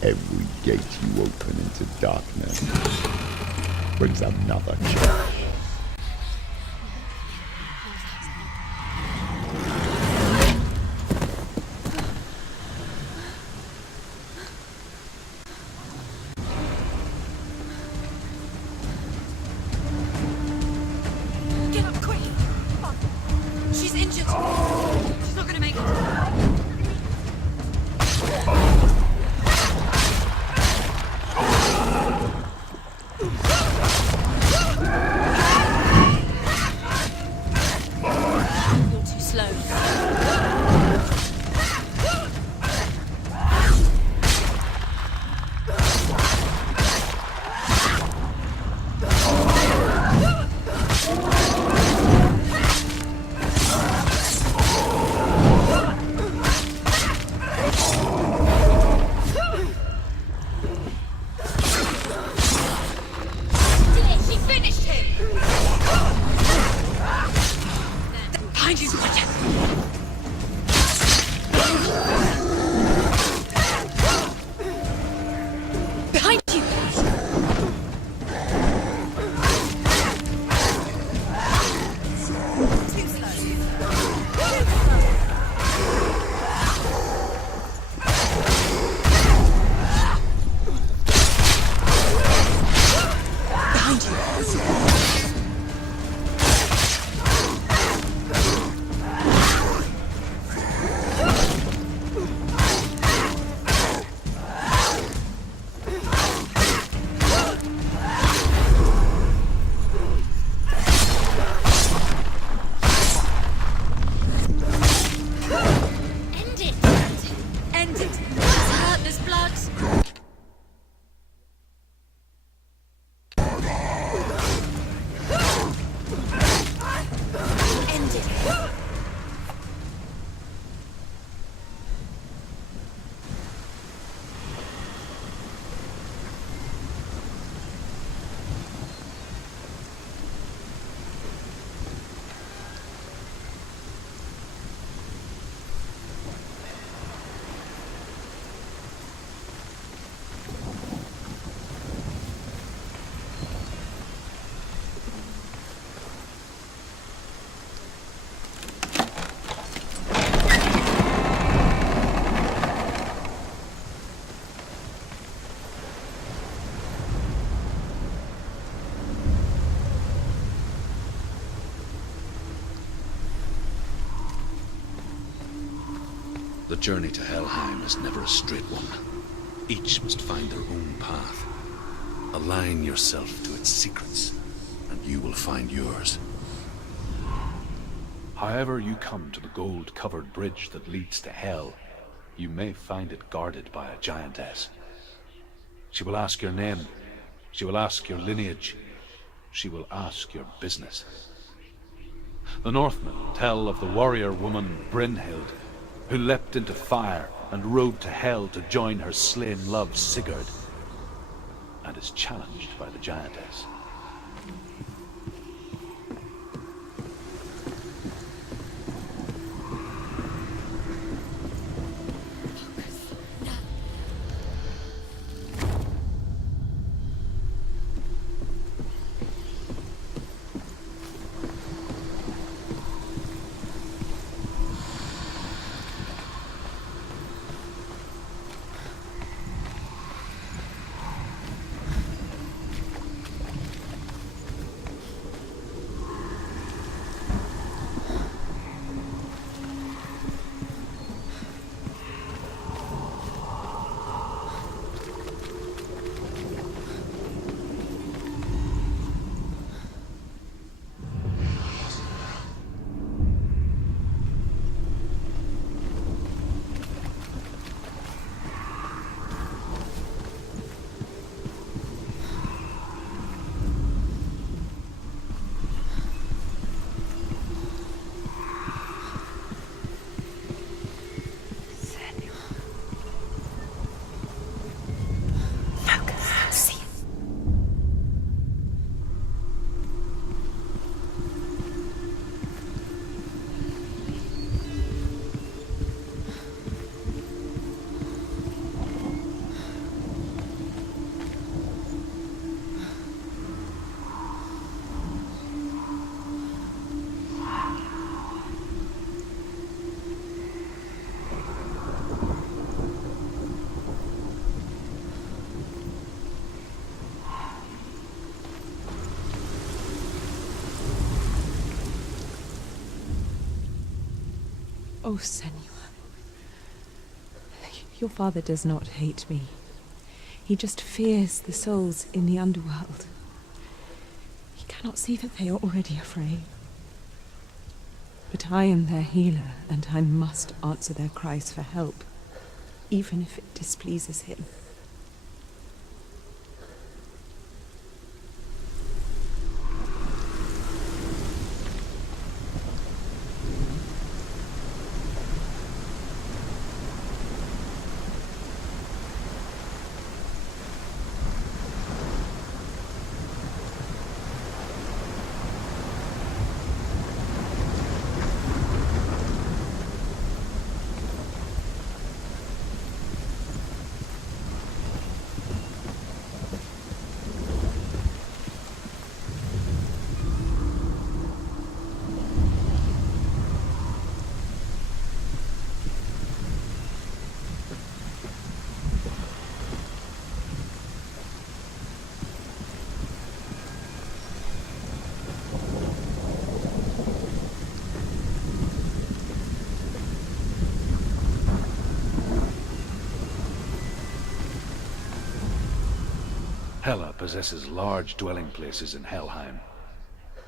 Every gate you open into darkness brings another challenge. Get up quick! She's injured! She's not gonna make it! You're too slow. She finished him! Behind you, Roger! Behind you! Too Behind you! End it! End it! It's hurt, there's blood! End it! The journey to Helheim is never a straight one. Each must find their own path. Align yourself to its secrets, and you will find yours. However you come to the gold-covered bridge that leads to Hell, you may find it guarded by a giantess. She will ask your name. She will ask your lineage. She will ask your business. The Northmen tell of the warrior woman Brynhild, who leapt into fire and rode to Hell to join her slain love Sigurd, and is challenged by the giantess. Oh, Senua. Your father does not hate me. He just fears the souls in the underworld. He cannot see that they are already afraid. But I am their healer, and I must answer their cries for help, even if it displeases him. HELA possesses large dwelling places in Helheim.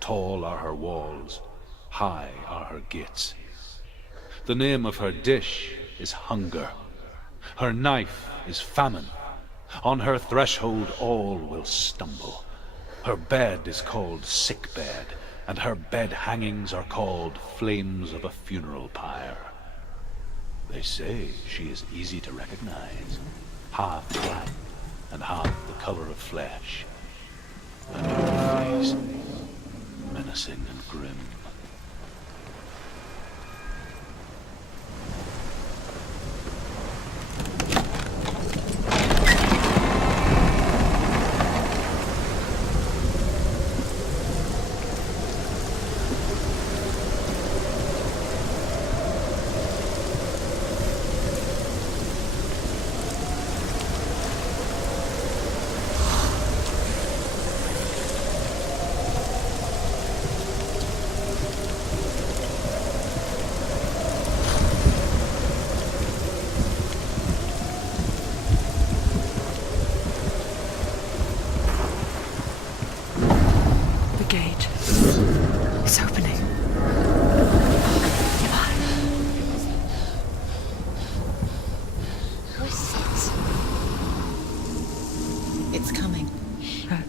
Tall are her walls, high are her gates. The name of her dish is hunger. Her knife is famine. On her threshold all will stumble. Her bed is called sick bed, and her bed hangings are called flames of a funeral pyre. They say she is easy to recognize, half black and half the color of flesh, and her face menacing and grim.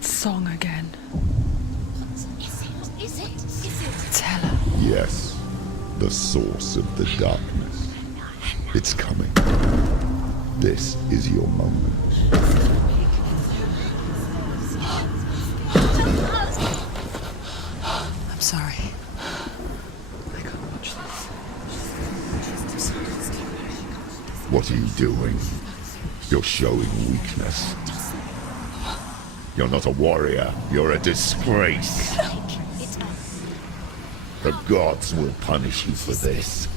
Song again. Is it? It's HELA. Yes, the source of the darkness. It's coming. This is your moment. I'm sorry. I can't watch this. What are you doing? You're showing weakness. You're not a warrior. You're a disgrace. The gods will punish you for this.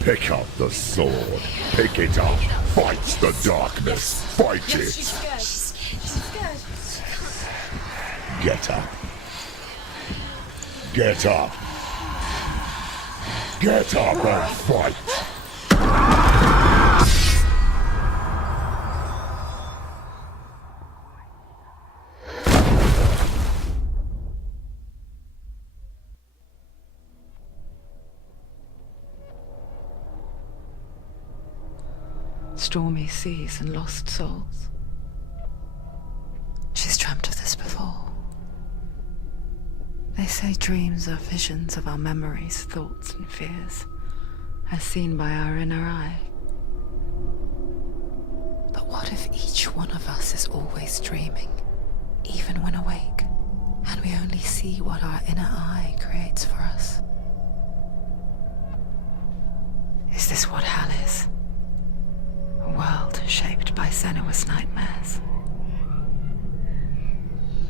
Pick up the sword. Pick it up. Fight the darkness. Fight it. She's scared. Get up. Get up. Get up and fight. Stormy seas and lost souls. She's dreamt of this before. They say dreams are visions of our memories, thoughts and fears, as seen by our inner eye. But what if each one of us is always dreaming, even when awake, and we only see what our inner eye creates for us? Is this what hell is? A world shaped by Senua's nightmares.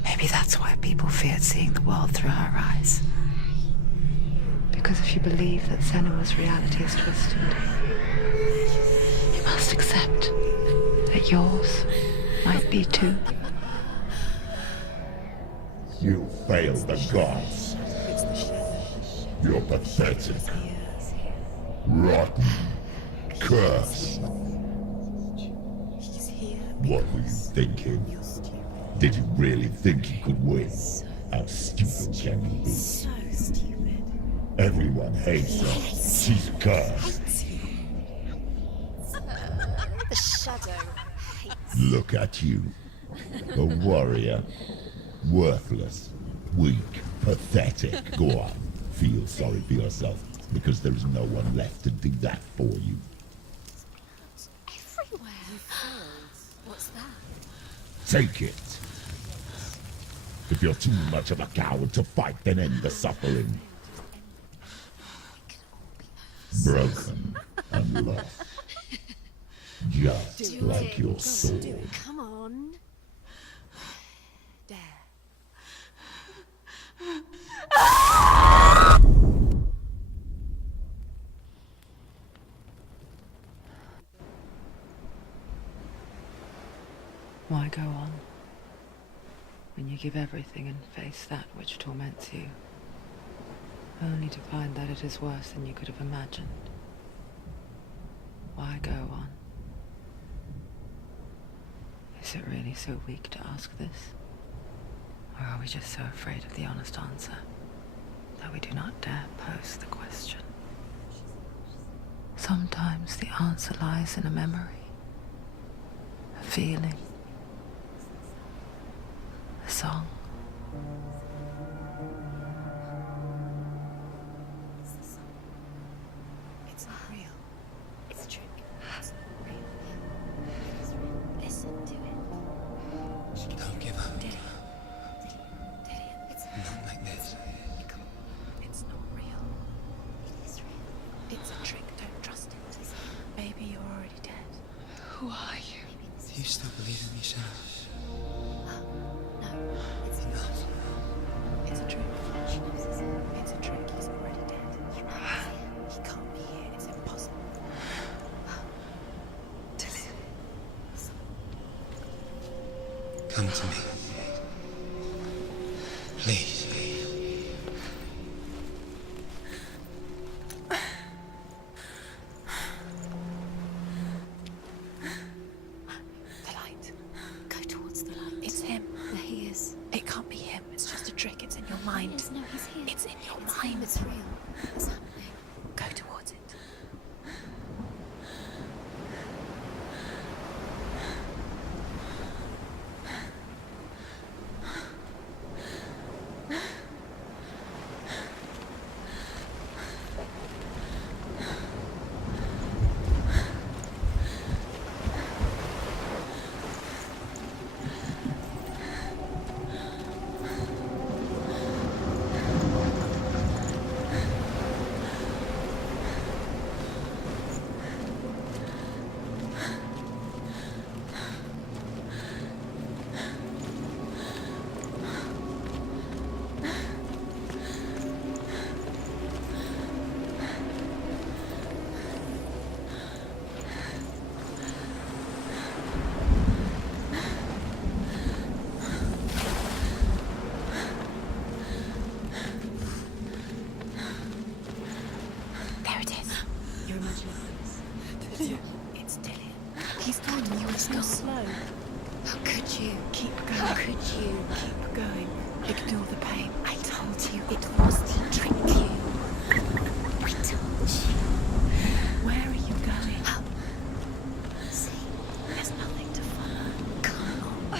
Maybe that's why people feared seeing the world through her eyes. Because if you believe that Senua's reality is twisted, you must accept that yours might be too. You failed the gods. You're pathetic. Rotten. Cursed. What were you thinking? Did you really think you could win? How stupid can you be? So stupid. Everyone hates her. She's cursed. The shadow hates. Look at you. A warrior. Worthless. Weak. Pathetic. Go on. Feel sorry for yourself, because there is no one left to do that for you. Everywhere. What's that? Take it. If you're too much of a coward to fight, then end the suffering. Broken and lost. Just like your sword. Come on. Dare. Why go on, when you give everything and face that which torments you, only to find that it is worse than you could have imagined? Why go on? Is it really so weak to ask this? Or are we just so afraid of the honest answer that we do not dare pose the question? Sometimes the answer lies in a memory, a feeling, a song. It's not real. It's a trick. It's not real. It is real. Listen to it. Don't give up. Did it? It's Not like this. come on. It's not real. It is real. It's a trick. Don't trust it. Maybe you're already dead. Who are you? Do you still believe in me, Senua? No, it's not. It's a trick. She knows it's a trick. He's already dead. He can't be here. It's impossible. Come to me. Please. The light. Go towards the light. It's him. There he is. It can't be him. It's just a trick. It's in your mind. No, he's here. It's in your mind. It's real. What's happening? Go towards it. There it is. You're imagining this. It's Dillian. He's told you it's not slow. How could you? Keep going. How could you? Keep going. Ignore the pain. I told you it was to trick you. I told you. Where are you going? Up. See, there's nothing to follow. Come on.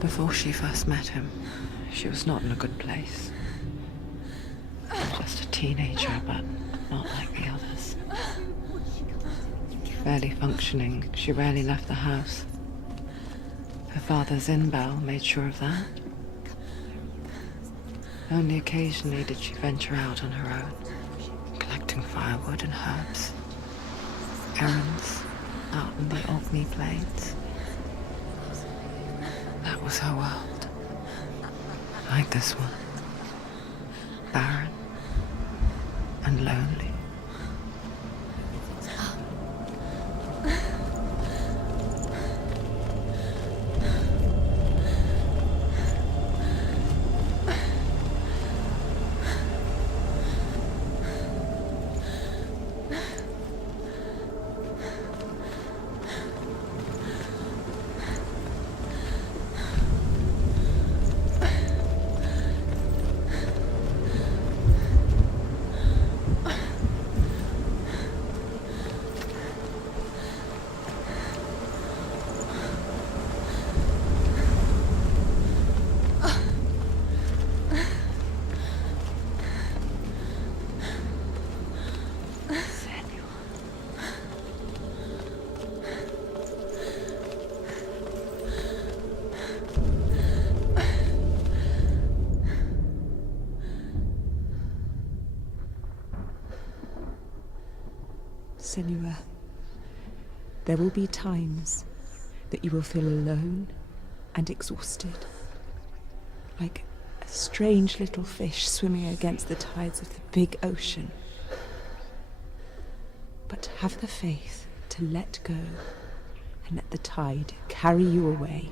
Before she first met him, she was not in a good place. Just a teenager, but not like the others. Barely functioning, she rarely left the house. Her father's in-bell made sure of that. Only occasionally did she venture out on her own, collecting firewood and herbs. Errands out in the Orkney Plains. That was her world. Like this one. Barren and lonely. Senua. There will be times that you will feel alone and exhausted, like a strange little fish swimming against the tides of the big ocean. But have the faith to let go and let the tide carry you away.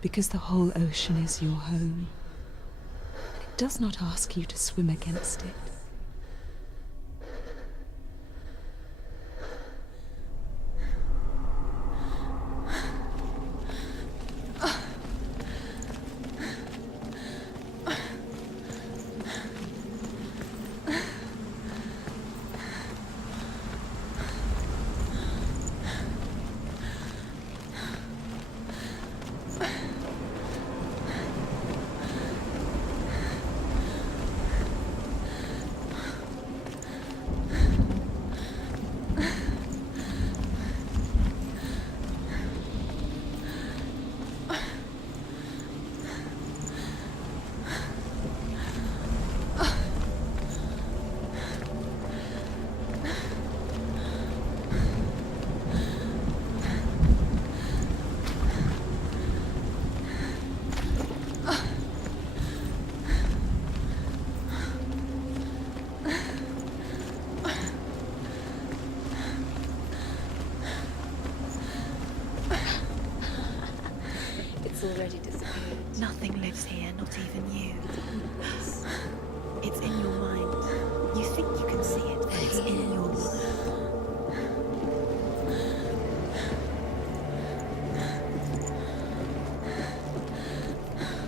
Because the whole ocean is your home, and it does not ask you to swim against it. Already disappeared. Nothing lives here, not even you. It's in your mind. You think you can see it, but it's in your mind.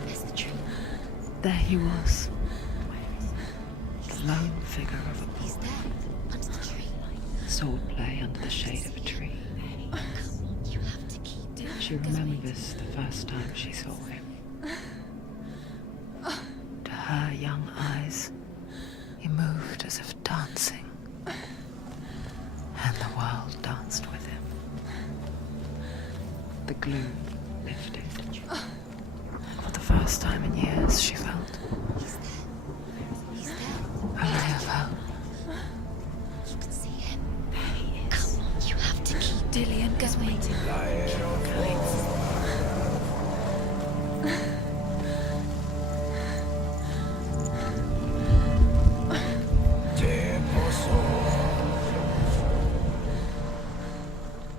There's the tree. There he was. The lone figure of a He's boy. there, under the tree. Sword play under the shade of a tree. You have to keep doing it. She remembers the first time she saw him. To her young eyes, he moved as if dancing, and the world danced with him. The gloom lifted. For the first time in years, she felt He's there. a ray of hope. You can see him. There he is. Come on, you have to keep Dillian waiting.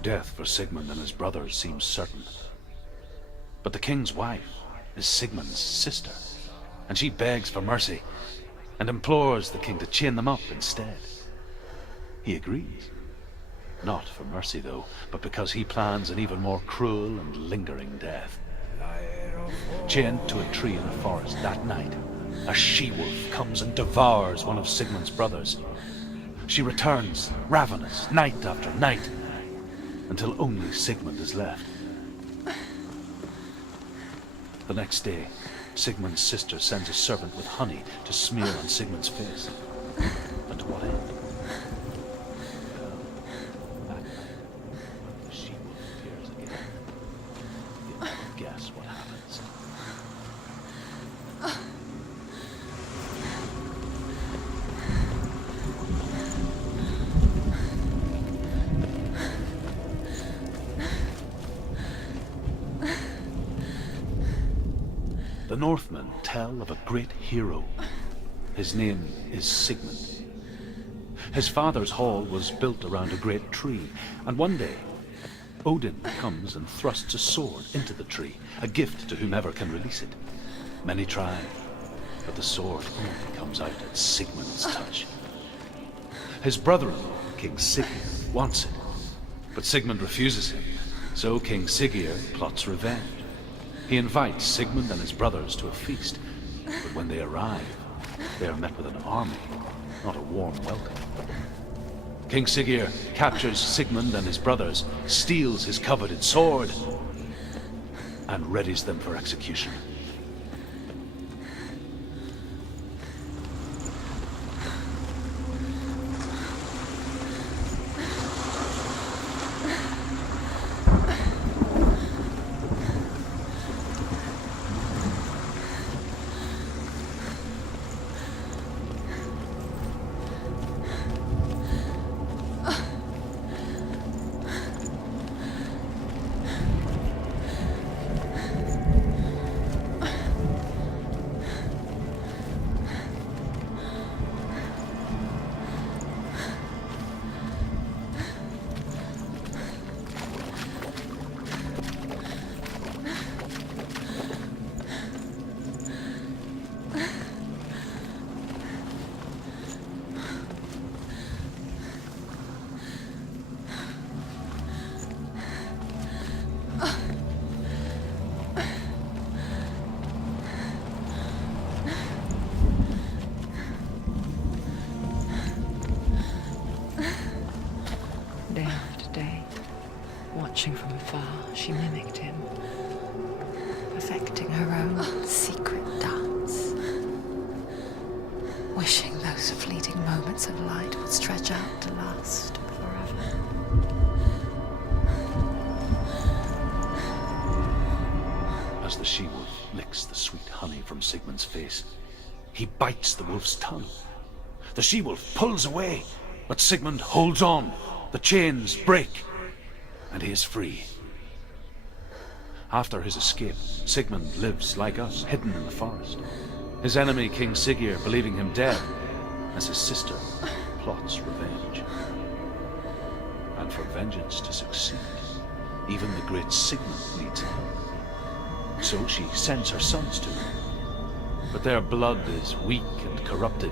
Death for Sigmund and his brothers seems certain. But the king's wife is Sigmund's sister, and she begs for mercy and implores the king to chain them up instead. He agrees. Not for mercy, though, but because he plans an even more cruel and lingering death. Chained to a tree in the forest that night, a she-wolf comes and devours one of Sigmund's brothers. She returns, ravenous, night after night, until only Sigmund is left. The next day, Sigmund's sister sends a servant with honey to smear on Sigmund's face. But to what end? Well, that night, when the she-wolf appears again, you can guess what happens. The Northmen tell of a great hero. His name is Sigmund. His father's hall was built around a great tree, and one day, Odin comes and thrusts a sword into the tree, a gift to whomever can release it. Many try, but the sword only comes out at Sigmund's touch. His brother-in-law, King Siggeir, wants it, but Sigmund refuses him, so King Siggeir plots revenge. He invites Sigmund and his brothers to a feast, but when they arrive, they are met with an army, not a warm welcome. King Siggeir captures Sigmund and his brothers, steals his coveted sword, and readies them for execution. Day after day, watching from afar, she mimicked him, perfecting her own secret dance, wishing those fleeting moments of light would stretch out to last forever. As the she-wolf licks the sweet honey from Sigmund's face, he bites the wolf's tongue. The she-wolf pulls away, but Sigmund holds on. The chains break, and he is free. After his escape, Sigmund lives like us, hidden in the forest. His enemy, King Siggeir, believing him dead, as his sister plots revenge. And for vengeance to succeed, even the great Sigmund needs help. So she sends her sons to him. But their blood is weak and corrupted,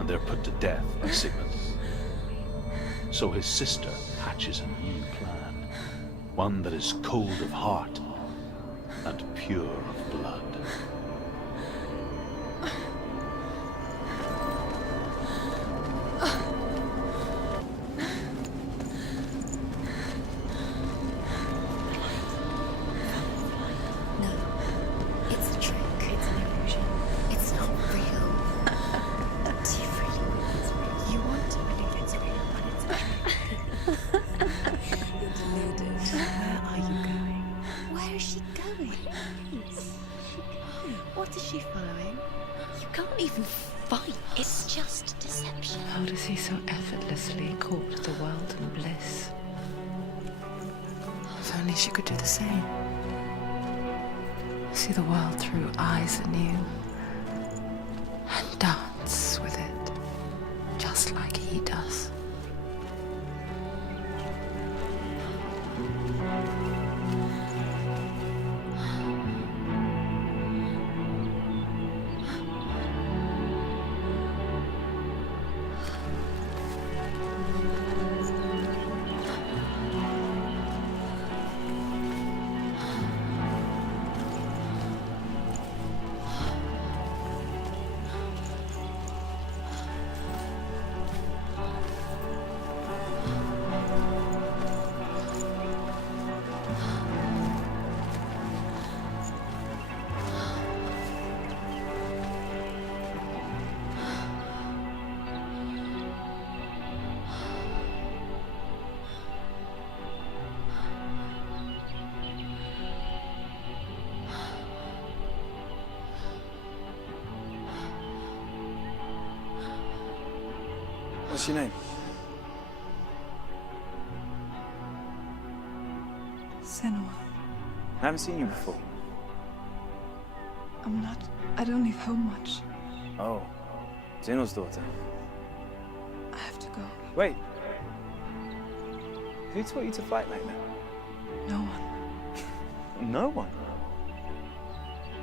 and they're put to death by Sigmund. So his sister hatches a new plan, one that is cold of heart and pure of blood. No, it's a trick. It's an illusion. It's not real. Do you really want it's real? You want to believe it's real, but it's a trick. You're deluded. Where are you going? Where is she going? Where is she going? What is she following? You can't even fight. It's just deception. How does he so effortlessly court the world and bliss? If only she could do the same. See the world through eyes anew and dance with it, just like he does. What's your name? Senua. I haven't seen you before. I don't leave home much. Oh, Zeno's daughter. I have to go. Wait. Who taught you to fight like that? No one. No one?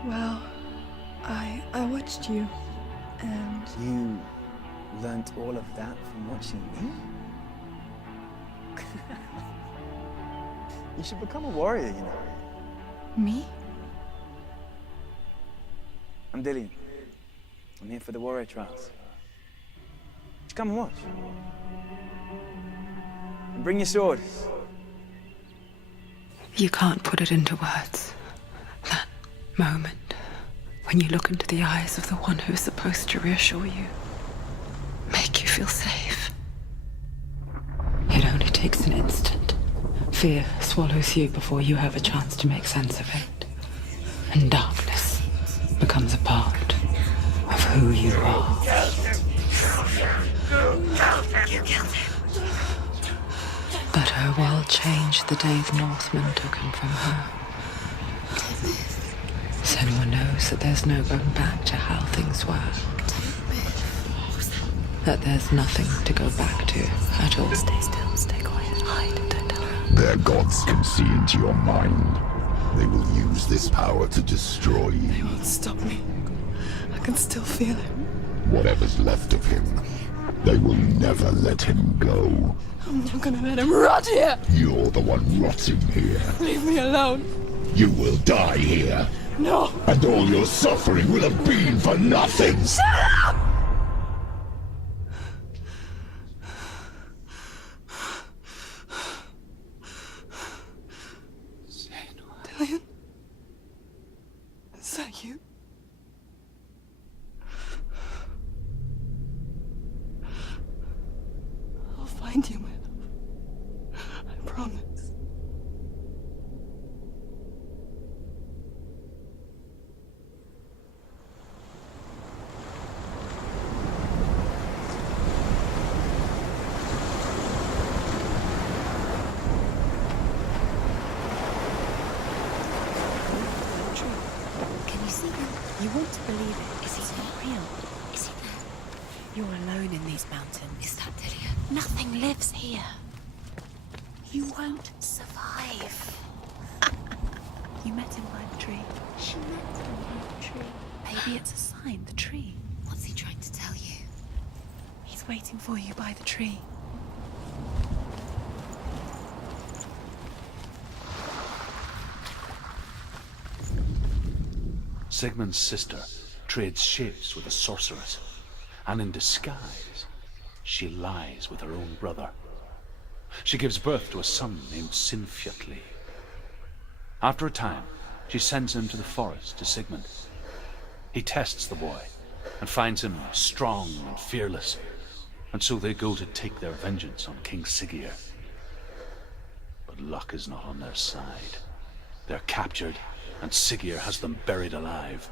Well, I watched you, and You learnt all of that from watching me? You should become a warrior, you know. me? I'm Dillian. I'm here for the warrior trials. Just come and watch. And bring your sword. You can't put it into words. That moment when you look into the eyes of the one who's supposed to reassure you, make you feel safe. It only takes an instant. Fear swallows you before you have a chance to make sense of it. And darkness becomes a part of who you are. But her world changed the day the Northmen took him from her. Senua knows that there's no going back to how things were. That there's nothing to go back to at all. Stay still, stay quiet, hide, don't tell her. Their gods can see into your mind. They will use this power to destroy you. They won't stop me. I can still feel him. Whatever's left of him, they will never let him go. I'm not gonna let him rot here. You're the one rotting here. Leave me alone. You will die here. No. And all your suffering will have been for nothing. Shut up! Talion? Is that you? I'll find you, my love. I promise. You want to believe it. Is he not real? Is he there? You're alone in these mountains. Is that Delia? Nothing lives here. You won't survive. You met him by the tree. She met him by the tree. Maybe it's a sign, the tree. What's he trying to tell you? He's waiting for you by the tree. Sigmund's sister trades shapes with a sorceress, and in disguise, she lies with her own brother. She gives birth to a son named Sinfjotli. After a time, she sends him to the forest to Sigmund. He tests the boy and finds him strong and fearless, and so they go to take their vengeance on King Siggeir. But luck is not on their side. They're captured, and Siggeir has them buried alive.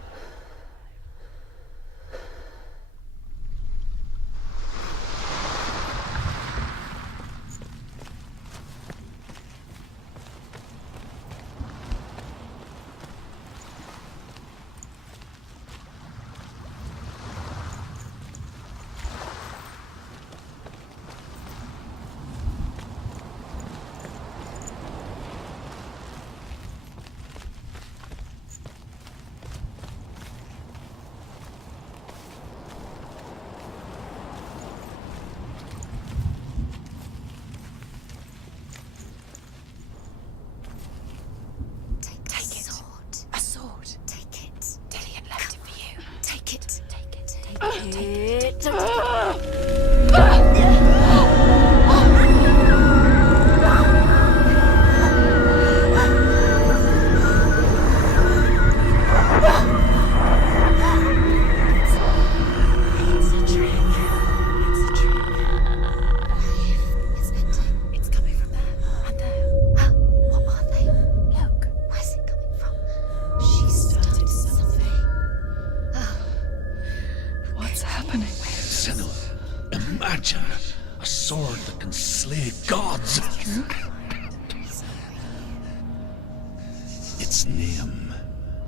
Its name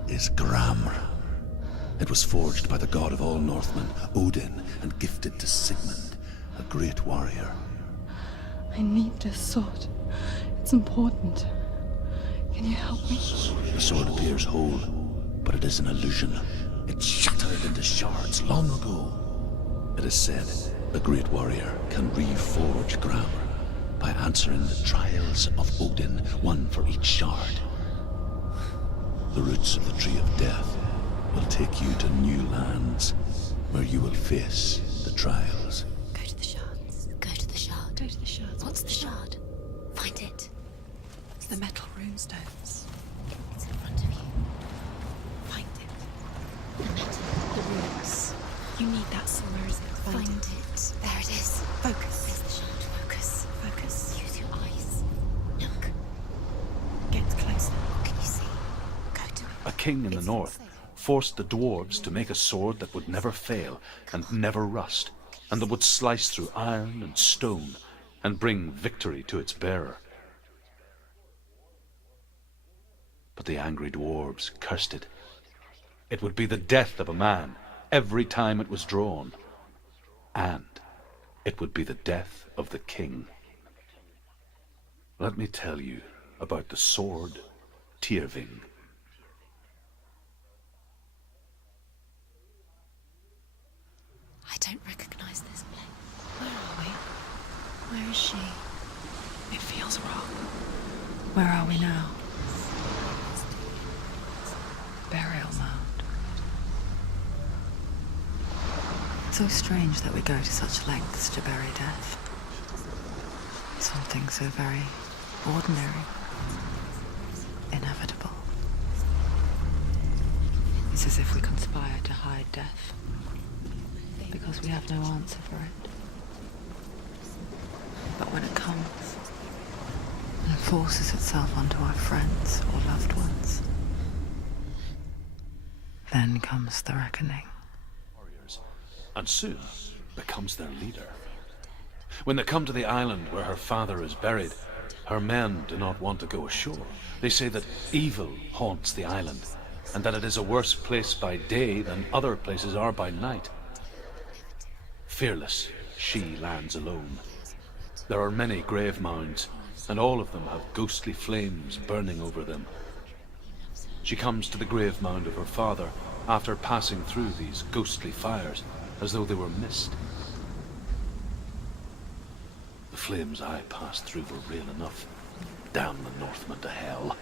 is Gramr. It was forged by the god of all Northmen, Odin, and gifted to Sigmund, a great warrior. I need this sword. It's important. Can you help me? The sword appears whole, but it is an illusion. It shattered into shards long ago. It is said a great warrior can reforge Gramr by answering the trials of Odin, one for each shard. The roots of the Tree of Death will take you to new lands, where you will face the trials. Go to the shards. Go to the shard. Go to the shards. What's the shard? Find it. It's the metal runestones. It's in front of you. Find it. The metal. The runes. You need that somewhere, is it? Find it. There it is. Focus. There's the shard. Focus. Focus. Use your eyes. Look. Get closer. What can you see? Go to it. A king in the north forced the dwarves to make a sword that would never fail and never rust, and that would slice through iron and stone and bring victory to its bearer. But the angry dwarves cursed it. It would be the death of a man every time it was drawn, and it would be the death of the king. Let me tell you about the sword Tyrving. I don't recognize this place. Where are we? Where is she? It feels wrong. Where are we now? Burial mound. So strange that we go to such lengths to bury death. Something so very ordinary, inevitable. It's as if we conspire to hide death, because we have no answer for it. But when it comes and forces itself onto our friends or loved ones, then comes the reckoning. Warriors, and soon becomes their leader. When they come to the island where her father is buried, her men do not want to go ashore. They say that evil haunts the island, and that it is a worse place by day than other places are by night. Fearless, she lands alone. There are many grave mounds, and all of them have ghostly flames burning over them. She comes to the grave mound of her father after passing through these ghostly fires, as though they were mist. The flames I passed through were real enough. Damn the Northmen to hell.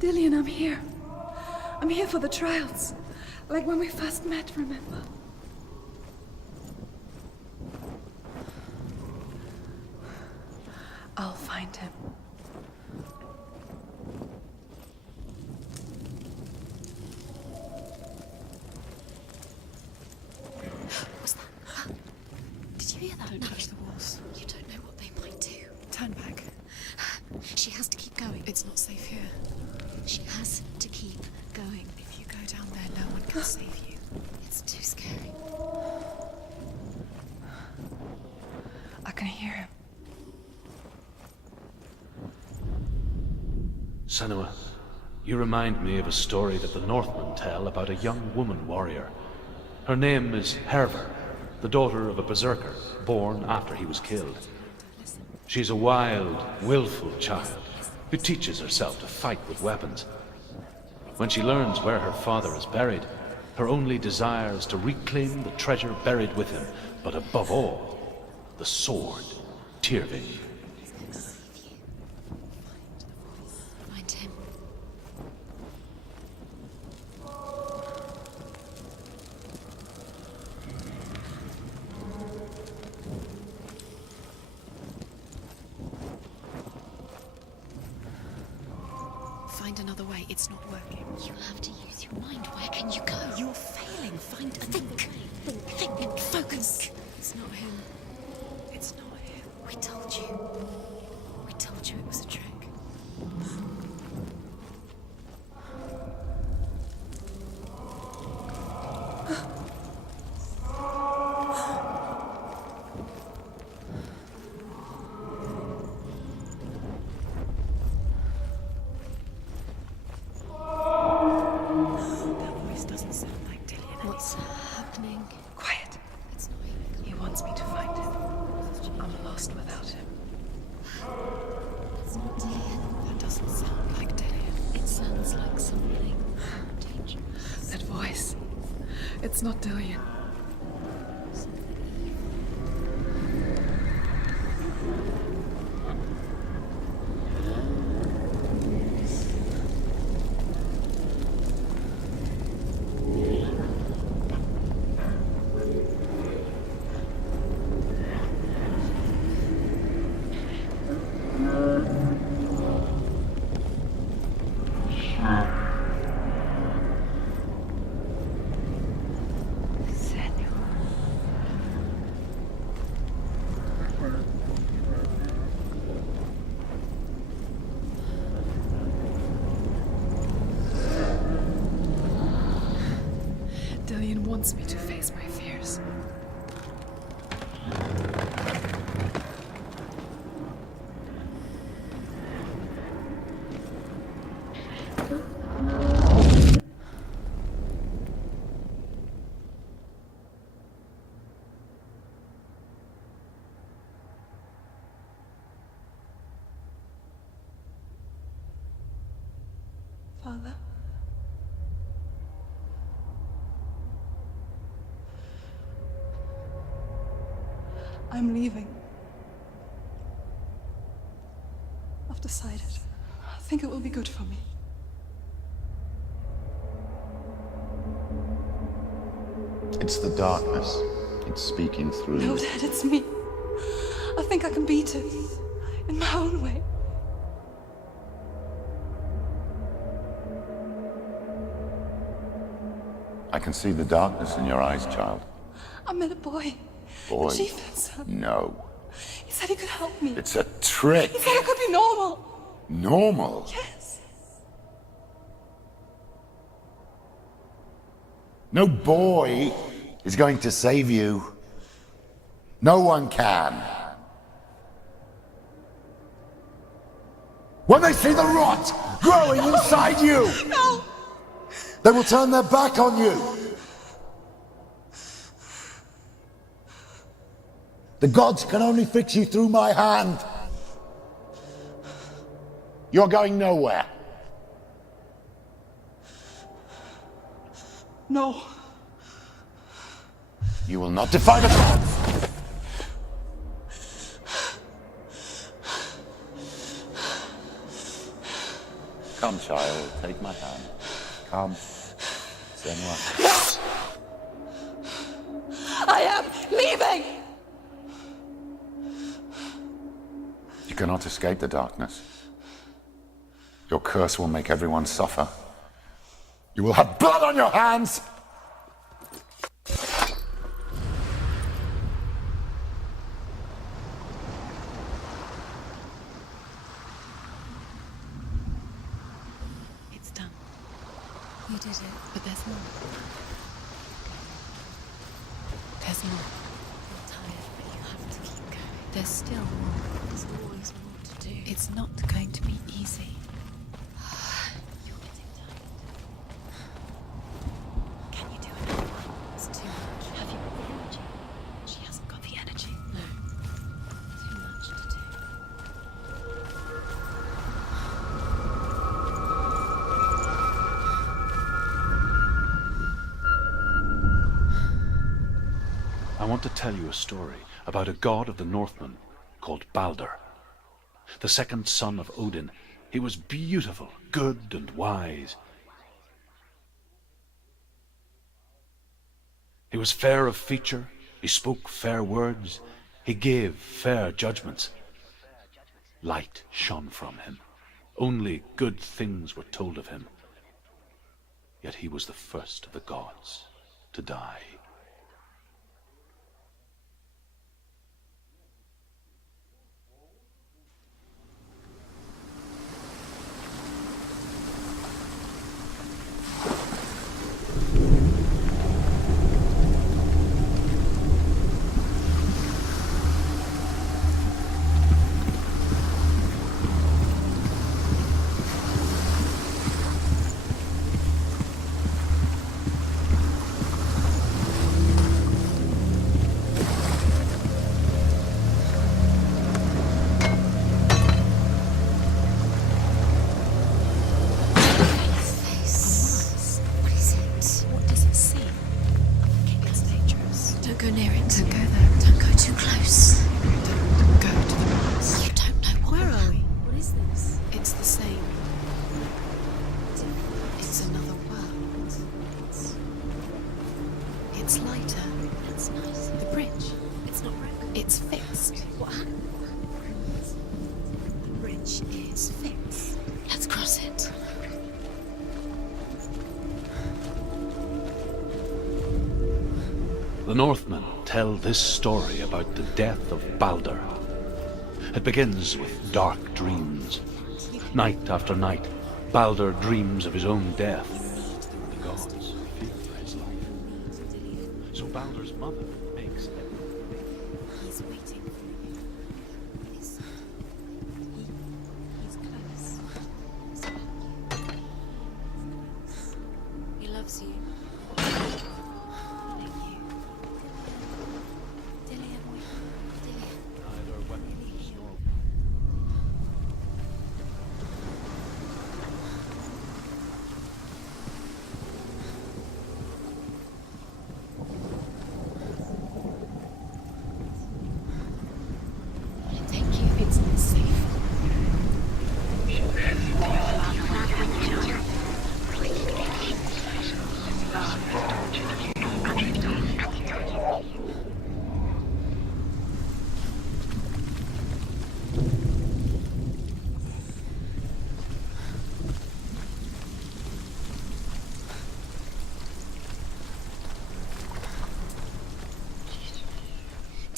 Dillian, I'm here. I'm here for the trials. Like when we first met, remember? I'll find him. What's that? Did you hear that? Don't touch the walls. You don't know what they might do. Turn back. She has to keep going. It's not safe here. She has to keep going. If you go down there, no one can save you. It's too scary. I can hear him. Senua, you remind me of a story that the Northmen tell about a young woman warrior. Her name is Herver, the daughter of a berserker, born after he was killed. She's a wild, willful child who teaches herself to fight with weapons. When she learns where her father is buried, her only desire is to reclaim the treasure buried with him, but above all, the sword, Tyrving. Find him. Find another way. It's not working. You have to use your mind. Where can you go? You're failing. Find a Think. Think. Focus. It's not him. It's not him. We told you. We told you it was a trick. That voice doesn't sound like Dillian. What's happening? Quiet. It's not him. He wants me to find him. I'm lost without him. It's not Dillian. That doesn't sound like Dillian. It sounds like something dangerous. That voice. It's not Dillian. wants me to face my fears. Father? I'm leaving. I've decided. I think it will be good for me. It's the darkness. It's speaking through No, you. Dad, it's me. I think I can beat it. In my own way. I can see the darkness in your eyes, child. I met a boy. Boy. The chief had son. No. He said he could help me. It's a trick. He said I could be normal. Normal. Yes. No boy is going to save you. No one can. When they see the rot growing inside you, No! they will turn their back on you. The gods can only fix you through my hand. You're going nowhere. No. You will not defy the gods. Come, child, take my hand. Come. Senua. I am leaving! You cannot escape the darkness. Your curse will make everyone suffer. You will have blood on your hands! It's done. You did it, but there's more. There's more. You're tired, but you have to keep going. There's still more. There's always more to do. It's not going to be easy. You're getting tired. Can you do it? It's too much. Have you got the energy? She hasn't got the energy. No. Too much to do. I want to tell you a story about a god of the Northmen called Balder. The second son of Odin. He was beautiful, good and wise. He was fair of feature, he spoke fair words, he gave fair judgments. Light shone from him. Only good things were told of him. Yet he was the first of the gods to die. The Northmen tell this story about the death of Balder. It begins with dark dreams. Night after night, Balder dreams of his own death. The gods fear for his life.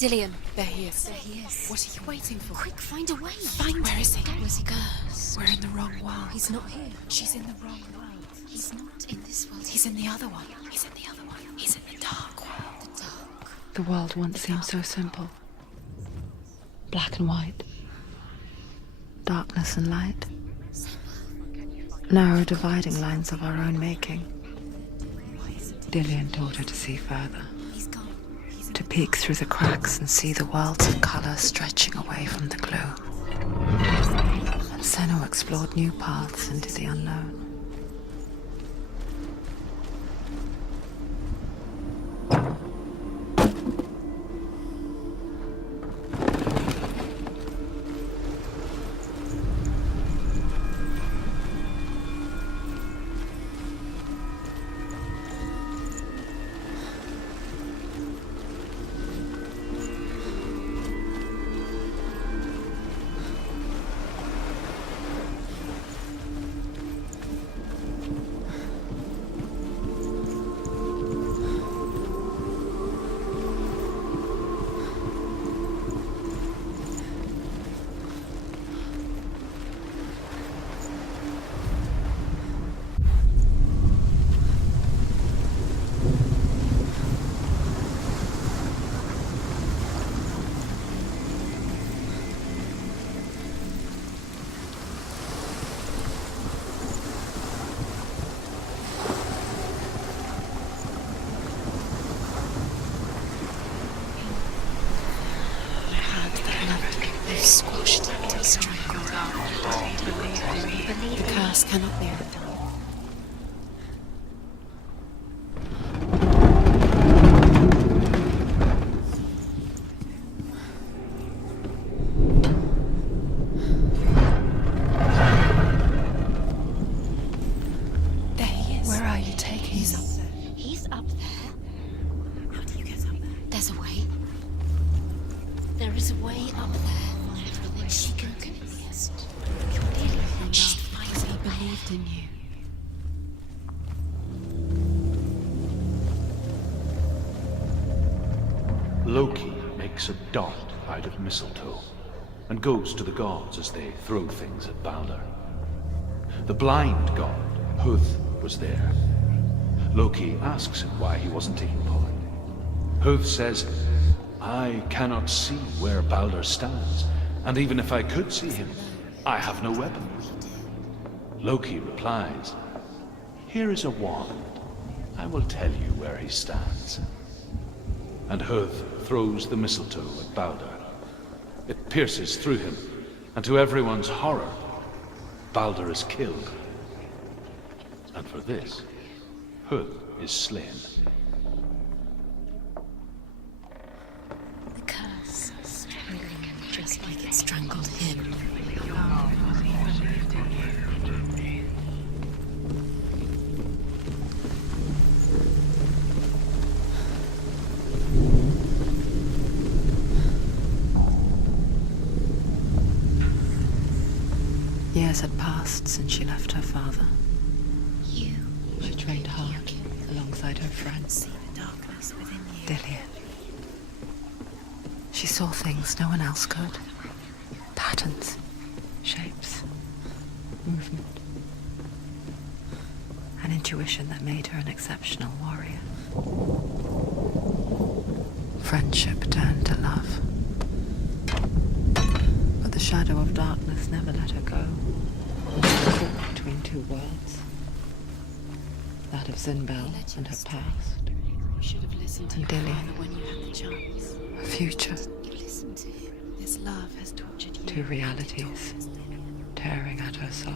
Dillion. There he is. There he is. What are you waiting for? Quick, find a way. Find Where is he? Where is he going? We're in the wrong world. He's not here. She's in the wrong world. He's not in this world. He's in the other one. He's in the other one. He's in the dark world. The dark. The world once seemed so simple. Black and white. Darkness and light. Narrow dividing lines of our own making. Dillion taught her to see further. To peek through the cracks and see the worlds of colour stretching away from the glue. Senua explored new paths into the unknown. Squashed into strangled. The curse cannot be undone. There he is. Where are you taking him? He's up there. He's up there? How do you get up there? There's a way. There is a way up there. She can go east. Your love, she finally believed in you. Loki makes a dart out of mistletoe and goes to the gods as they throw things at Balder. The blind god, Huth, was there. Loki asks him why he wasn't taking part. Huth says, I cannot see where Balder stands. And even if I could see him, I have no weapon. Loki replies, here is a wand. I will tell you where he stands. And Huth throws the mistletoe at Balder. It pierces through him, and to everyone's horror, Balder is killed. And for this, Huth is slain. The curse strangling him just like it strangled him. Years had passed since she left her father. She trained hard alongside her friends. See the darkness within you. Dillion. She saw things no one else could. Patterns, shapes, movement. An intuition that made her an exceptional warrior. Friendship turned to love. But the shadow of darkness never let her go. Caught between two worlds. That of Zinbel and her past. You should have listened to And your Dillion. father when you had the chance. A future. You listened to him. This love has tortured you. Two realities tearing at her soul.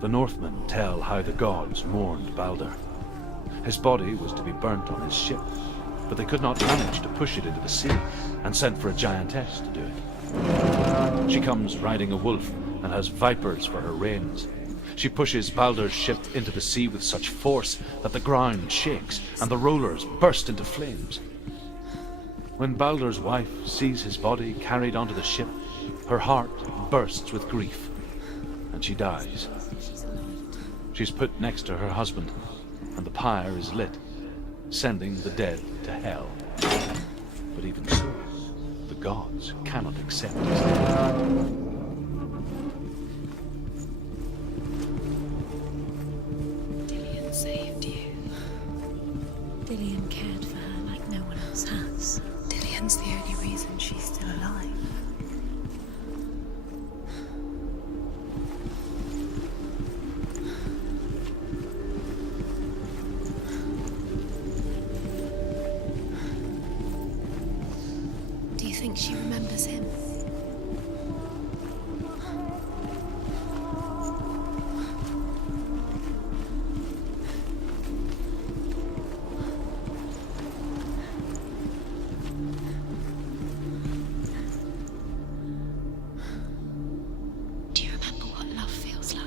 The Northmen tell how the gods mourned Balder. His body was to be burnt on his ship, but they could not manage to push it into the sea, and sent for a giantess to do it. She comes riding a wolf and has vipers for her reins. She pushes Baldur's ship into the sea with such force that the ground shakes and the rollers burst into flames. When Baldur's wife sees his body carried onto the ship, her heart bursts with grief, and she dies. She's put next to her husband, and the pyre is lit, sending the dead to hell. But even so, the gods cannot accept his death. Dillian saved you. Dillian cared for her like no one else has. Dillian's the only reason she's still alive. Do you think she remembers him? Do you remember what love feels like?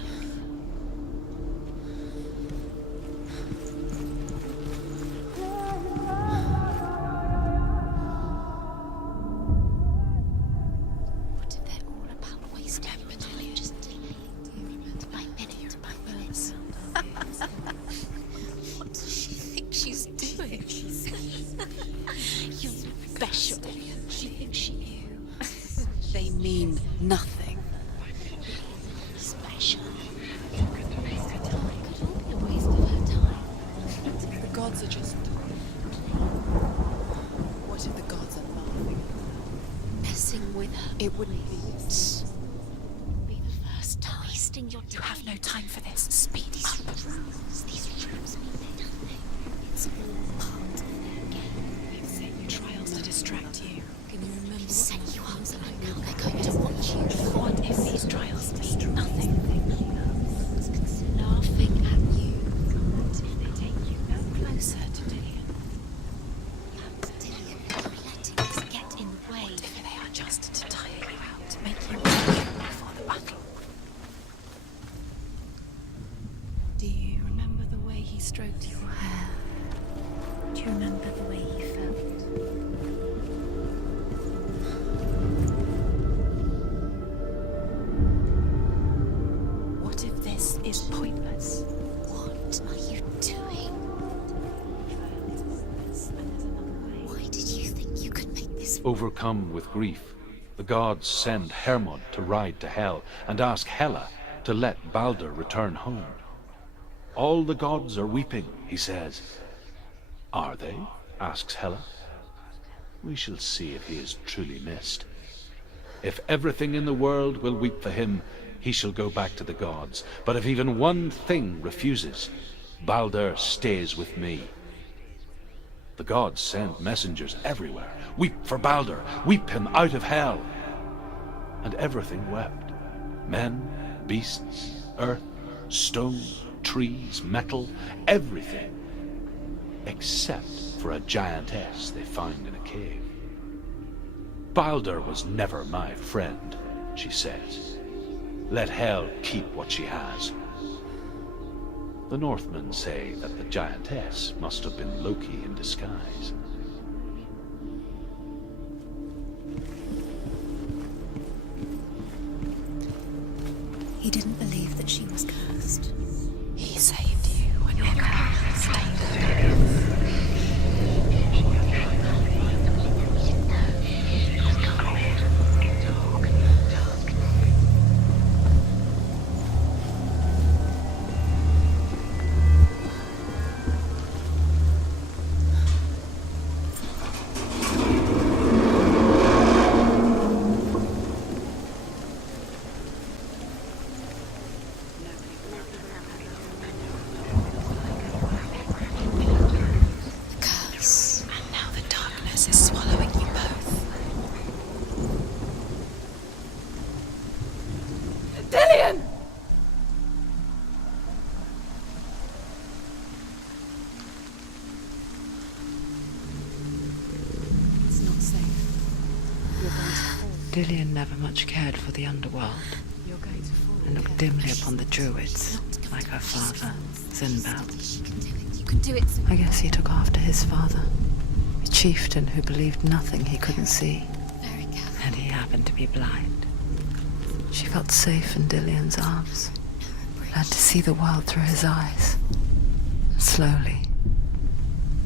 What if they're all about wasting your time? Just delay it by minute by minute. What does she think she's doing? You're special. She thinks she you. They mean nothing. Special. Could all be a waste of her time. The gods are just... What if the gods are laughing? Messing with her. It wouldn't be... Be the first time. Wasting your time. You have no time for this. Speed up. These rooms mean nothing. It's all part of their game. They've set you trials to distract you. Can you remember? They've set you up so now they're going to watch you. What if these trials mean nothing? Laughing at you. What if they take you no closer to Dillian? Dillian, you're letting this get in the way. What if they are just to tire you out, to make you weak before the battle? Do you remember the way he stroked your hair? Do you remember the way he felt? What if this is pointless? What are you doing? Why did you think you could make this? Overcome with grief, the gods send Hermod to ride to Hell and ask Hela to let Baldur return home. All the gods are weeping, he says. Are they? Asks Hela. We shall see if he is truly missed. If everything in the world will weep for him, he shall go back to the gods. But if even one thing refuses, Baldur stays with me. The gods send messengers everywhere. Weep for Baldur, weep him out of hell. And everything wept. Men, beasts, earth, stone, trees, metal, everything. Except for a giantess they find in a cave. Baldur was never my friend, she says. Let Hel keep what she has. The Northmen say that the giantess must have been Loki in disguise. He didn't believe that she was cursed. He saved you when your curse stayed there. Dillian never much cared for the underworld. You're going to fall. and looked dimly upon the druids, like her father, Zinbel. You can do it. I guess he took after his father, a chieftain who believed nothing he couldn't see, Very careful. and he happened to be blind. She felt safe in Dillion's arms, learned to see the world through his eyes. Slowly,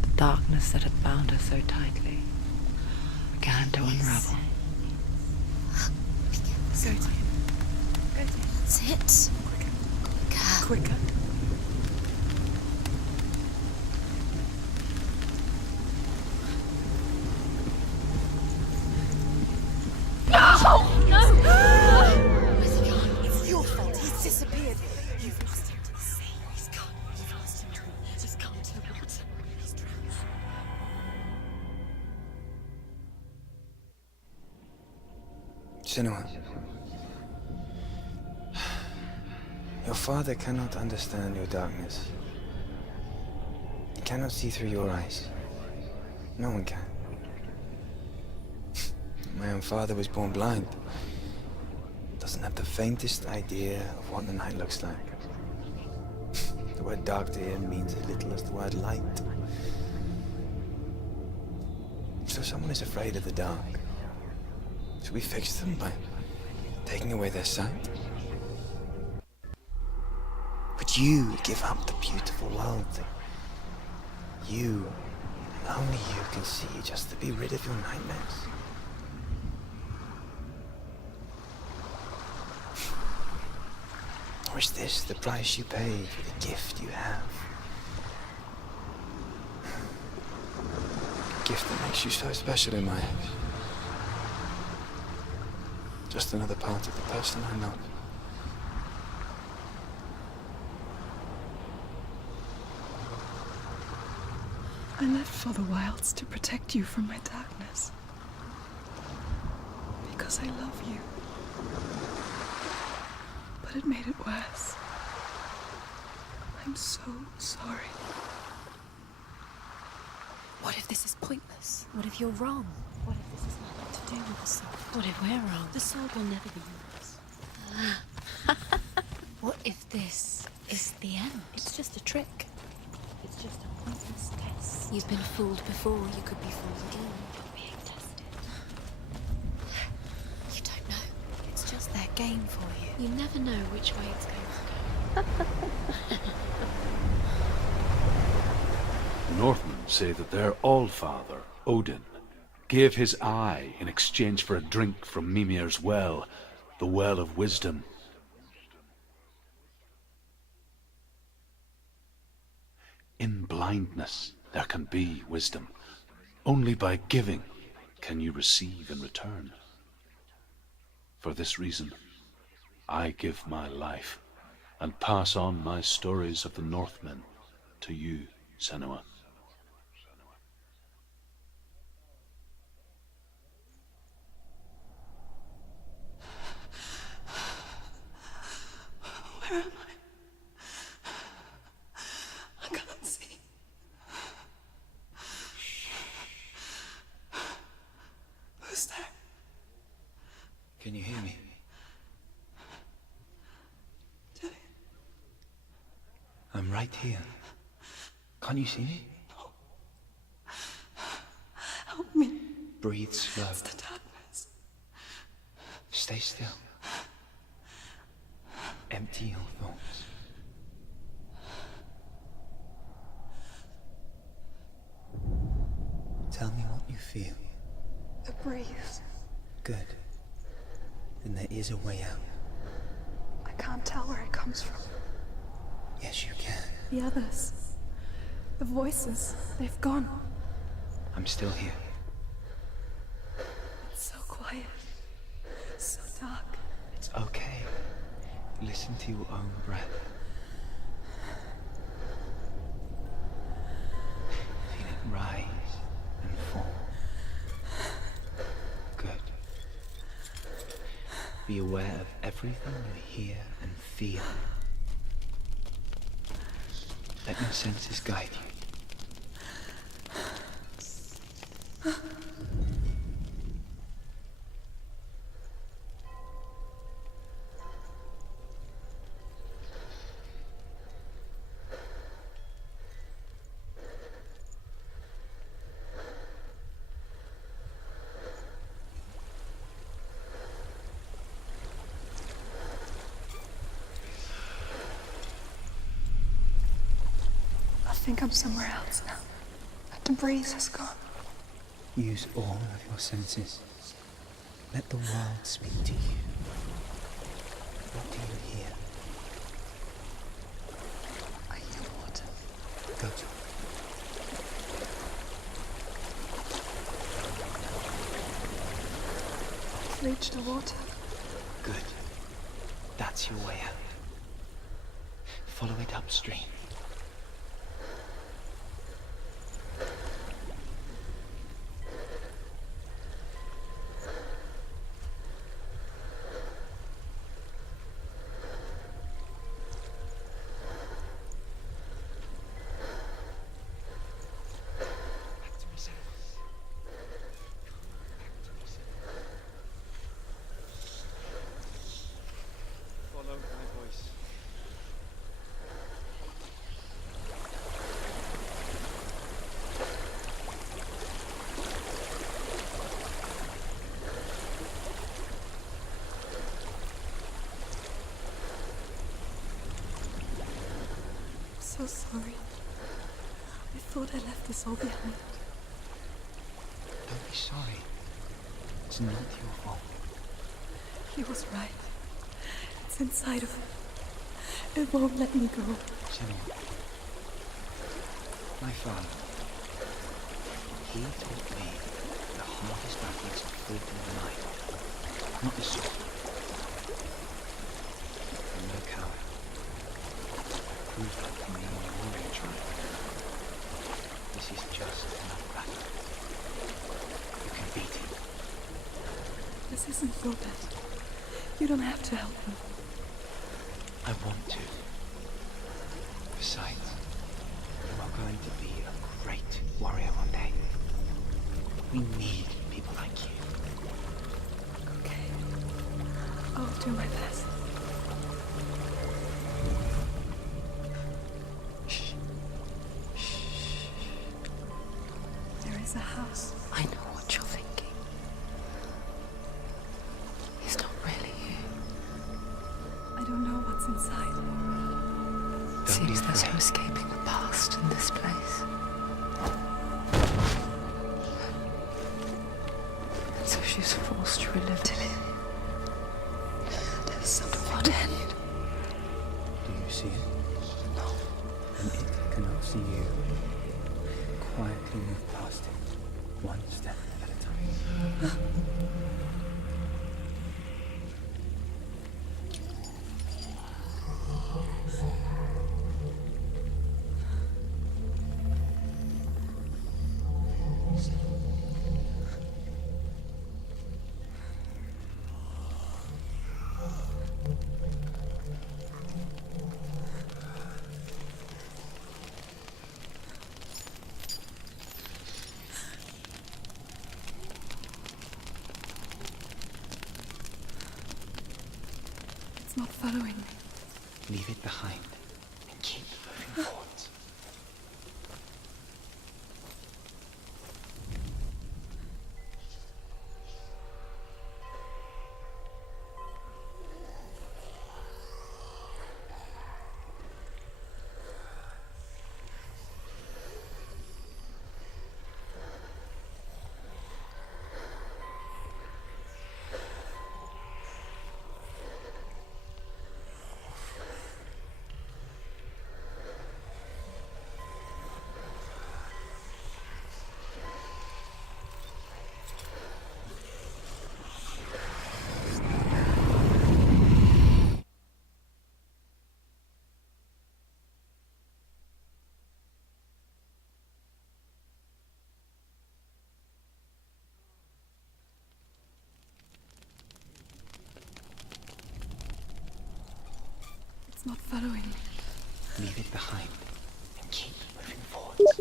the darkness that had bound her so tightly began to unravel. Go to him. Go to him. That's it. Quicker. Quicker. Where's he gone? It's your fault. He's disappeared. You've lost him to the sea. He's gone. You've lost him to the... Just come to the water. He's drowned. Senua, your father cannot understand your darkness. He cannot see through your eyes. No one can. My own father was born blind. Doesn't have the faintest idea of what the night looks like. The word dark to him means as little as the word light. So someone is afraid of the dark. Should we fix them by taking away their sight? Would you give up the beautiful world that you, and only you, can see just to be rid of your nightmares? Or is this the price you pay for the gift you have? A gift that makes you so special in my eyes. Just another part of the person I love. I left for the wilds to protect you from my darkness. Because I love you. But it made it worse. I'm so sorry. What if this is pointless? What if you're wrong? What if this has nothing to do with the sword? What if we're wrong? The sword will never be yours. What if this is the end? It's just a trick. It's just a pointless test. You've been fooled before. You could be fooled again. Being tested. You don't know. It's just their game for you. You never know which way it's going to go. The Northmen say that their Allfather, Odin, gave his eye in exchange for a drink from Mimir's well, the well of wisdom. In blindness there can be wisdom. Only by giving can you receive in return. For this reason, I give my life and pass on my stories of the Northmen to you, Senua. Where am I can't see. Who's there? Can you hear me? Dillion. I'm right here. Can't you see me? Help me. Breathe slow. It's the darkness. Stay still. Empty your thoughts. Tell me what you feel. The breeze. Good. Then there is a way out. I can't tell where it comes from. Yes, you can. The others. The voices. They've gone. I'm still here. It's so quiet. So dark. It's okay. Listen to your own breath. Feel it rise and fall. Good. Be aware of everything you hear and feel. Let your senses guide you. think I'm somewhere else now. The breeze has gone. Use all of your senses. Let the world speak to you. What do you hear? I hear water. Go to it. Reach the water. Good. That's your way out. Follow it upstream. Follow my voice. So sorry. I thought I left this all behind. Don't be sorry. It's not your fault. He was right. It's inside of me. It won't let me go. Senua. My father. He taught me the hardest methods of fought in the night. Not the sword. I'm no coward. Prove that to me in the warrior tribe. This is just another battle. You can beat him. This isn't your best. You don't have to help me. I want to. Besides, you are going to be a great warrior one day. We need people like you. Okay. I'll do my best. Shh. Shh. There is a house. I know what you're thinking. He's not really here. I don't know what's inside. Seems there's no escaping the past in this place. And so she's forced to relive it. There's some what end? Do you see it? No. And it cannot see you. Quietly move past it, one step at a time. It's not following me. Leave it behind and keep moving forwards. It's not following me. Leave it behind and keep moving forwards.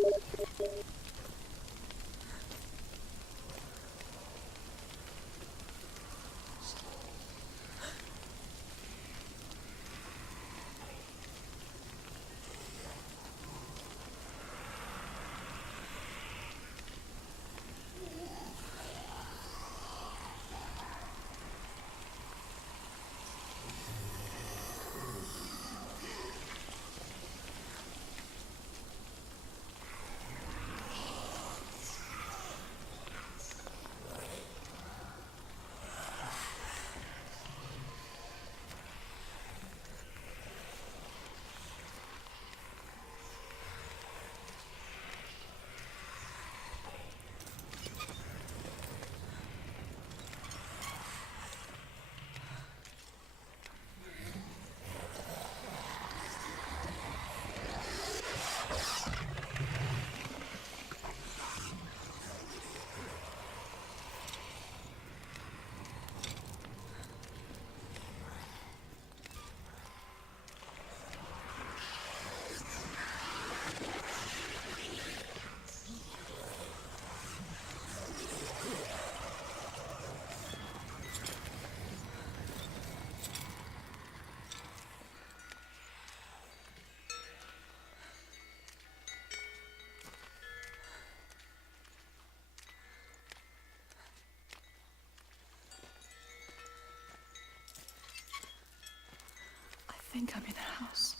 think I'm in a house.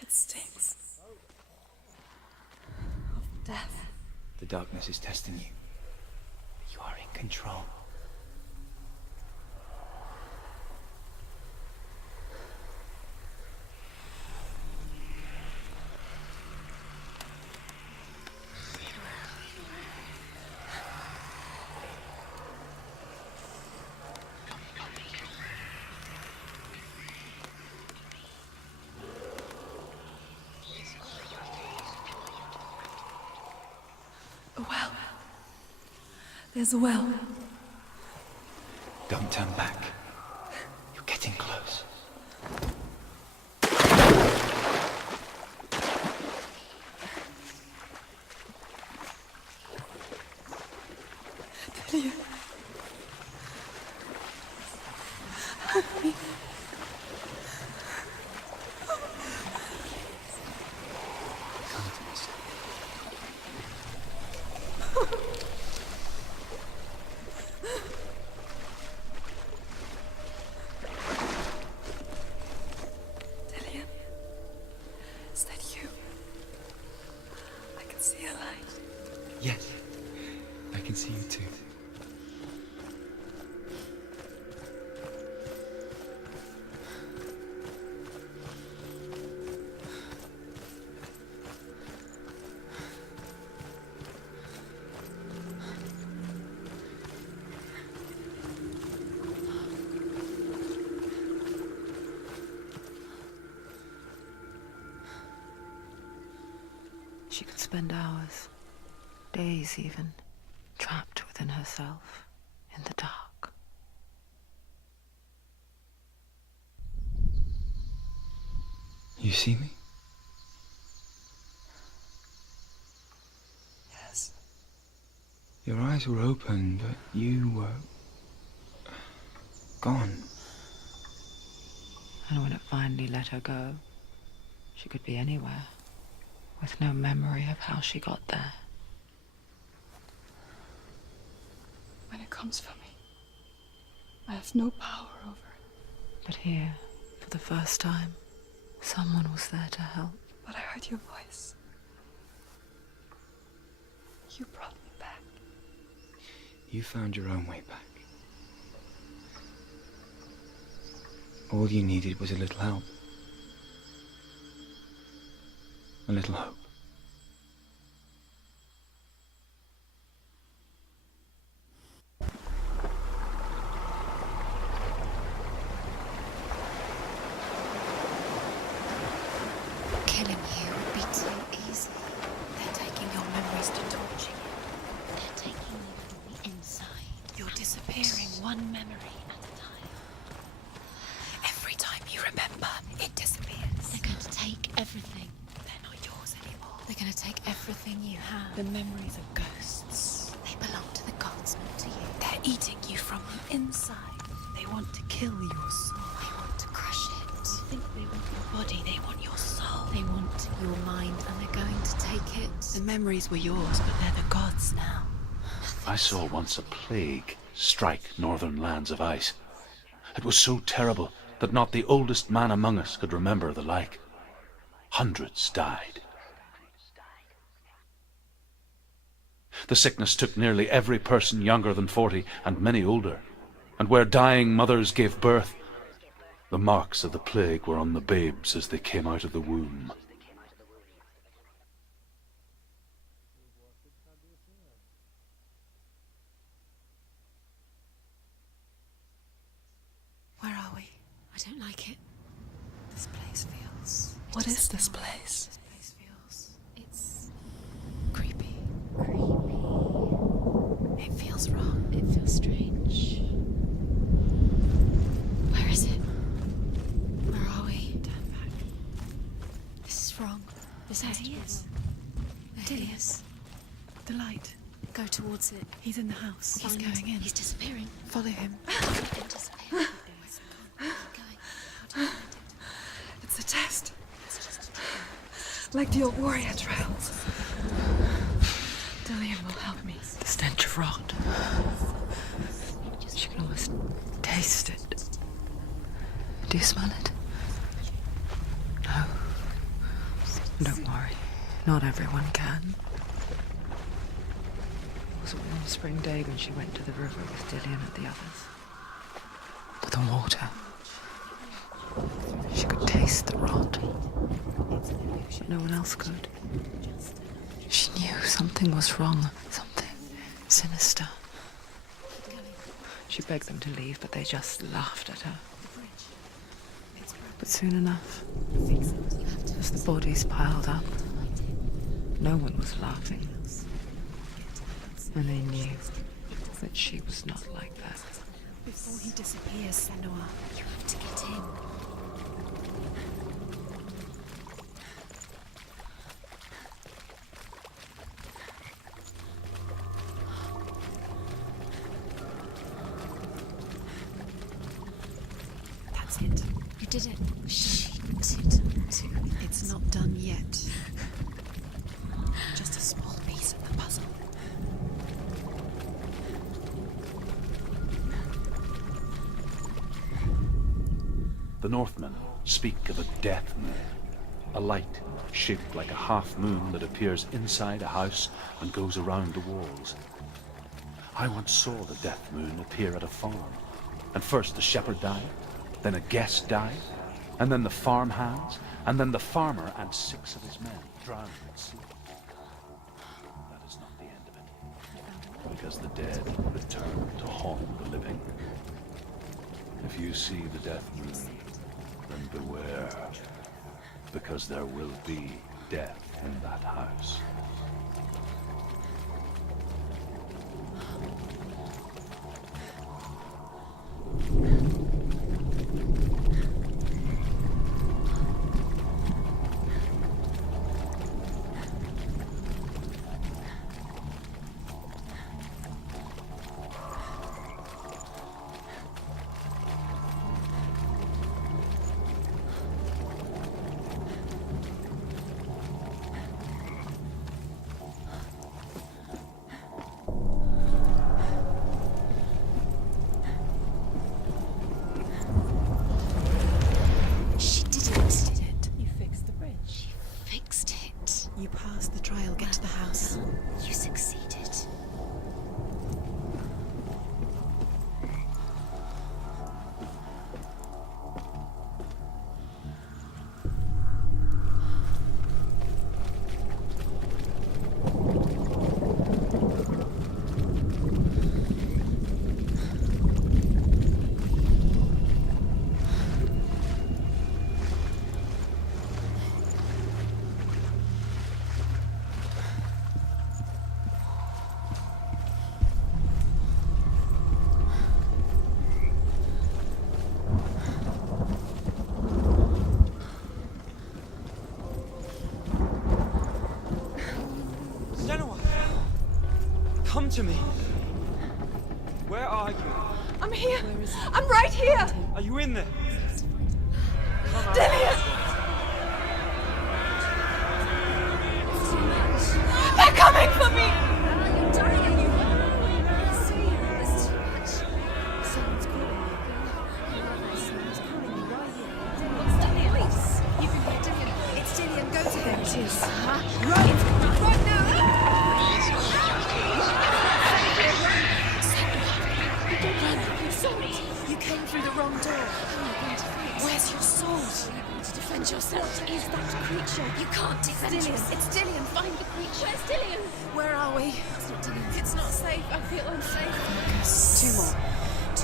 It stinks of death. The darkness is testing you. You are in control. A well. There's a well. Don't turn back. You're getting close. Delia. Help me. Come to me, son. Delia. Is that you? I can see a light. Yes, I can see you too. She could spend hours, days even, trapped within herself, in the dark. You see me? Yes. Your eyes were open, but you were gone. And when it finally let her go, she could be anywhere, with no memory of how she got there. When it comes for me, I have no power over it. But here, for the first time, someone was there to help. But I heard your voice. You brought me back. You found your own way back. All you needed was a little help. A little hope. Killing you would be too easy. They're taking your memories to torture you. They're taking you from the inside. You're disappearing one memory at a time. Every time you remember, it disappears. They're going to take everything. They're not yours anymore. They're going to take everything you have. The memories of ghosts. They belong to the gods, not to you. They're eating you from the inside. They want to kill your soul. They want to crush it. You think they want your body, they want your soul. They want your mind, and they're going to take it. The memories were yours, but they're the gods now. I saw once a plague strike northern lands of ice. It was so terrible that not the oldest man among us could remember the like. Hundreds died. The sickness took nearly every person younger than 40, and many older. And where dying mothers gave birth, the marks of the plague were on the babes as they came out of the womb. Where are we? I don't like it. This place feels... What is this place? This place feels... It's... creepy. It feels wrong. It feels strange. Where is it? Where are we? Turn back. This is wrong. This has to be wrong. There he is. The light. Go towards it. He's in the house. He's going in. He's disappearing. Follow him. He's disappearing. Where's it gone? Keep going. How do you find it? It's a test. It's just a trial. Like the old warrior trials. Dillian will help me. The stench of rot. Just She can almost taste it. Do you smell it? No. Don't worry. Not everyone can. It was a warm spring day when she went to the river with Dillian and the others. For the water. She could taste the rot. But no one else could. She knew something was wrong. Something sinister. She begged them to leave, but they just laughed at her. But soon enough, as the bodies piled up, no one was laughing. And they knew that she was not like that. Before he disappears, Senua, you have to get in. That's it. You did it. She did too. It's not done yet. Just a small piece of the puzzle. The Northmen speak of a death moon, a light shaped like a half moon that appears inside a house and goes around the walls. I once saw the death moon appear at a farm, and first the shepherd died, then a guest died, and then the farm hands, and then the farmer and 6 of his men drowned at sea. That is not the end of it, because the dead return to haunt the living. If you see the death moon, then beware, because there will be death in that house. Come to me. Where are you? I'm here. I'm right here. Are you in there? Dillian! They're coming for me! You're dying. It's too much. Someone's calling you. Someone's calling you right here. What's that voice? You can hear Dillian. It's Dillian. Go to him. There it is. Right now. You came through the wrong door. Where's your sword? To defend yourself. What is that creature? You can't defend yourself. It's Dillian. Find the creature. Where's Dillian? Where are we? It's not Dillian. It's not safe. I feel unsafe. Focus. Two more.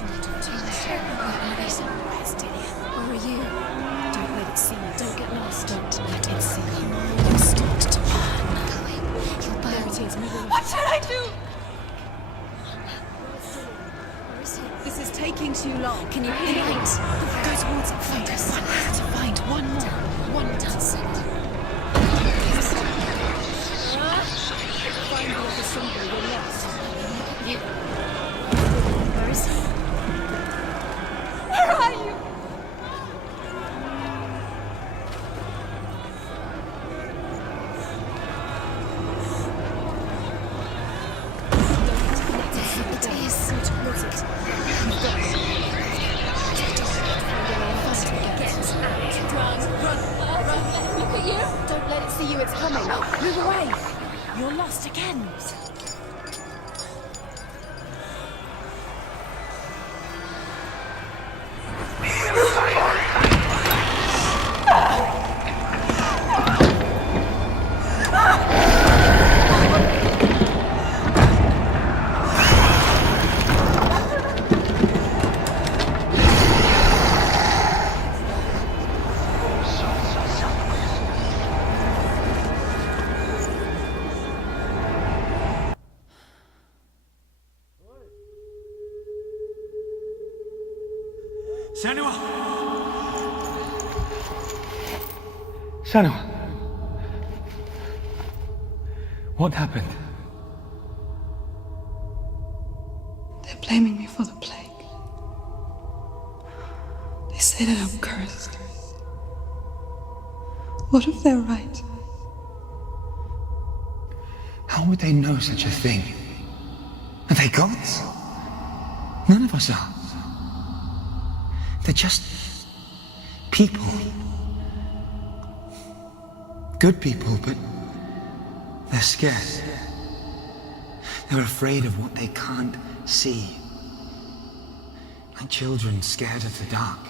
Where are they? Where's Dillian? Where are you? Don't let it see you. Don't get lost. Don't let it see you. You start to burn. You'll burn. There it is. Move away. What should I do? This is taking too long. Can you hear it? Go towards it. Focus. One has to find one more. One does it. Find the other symbol. You're lost. Where is he? Where are you? It is. Go towards it. It's coming. Move away. You're lost again. Senua! Senua! What happened? They're blaming me for the plague. They say that I'm cursed. What if they're right? How would they know such a thing? Are they gods? None of us are. They're just people. Good people, but they're scared. They're afraid of what they can't see. Like children scared of the dark.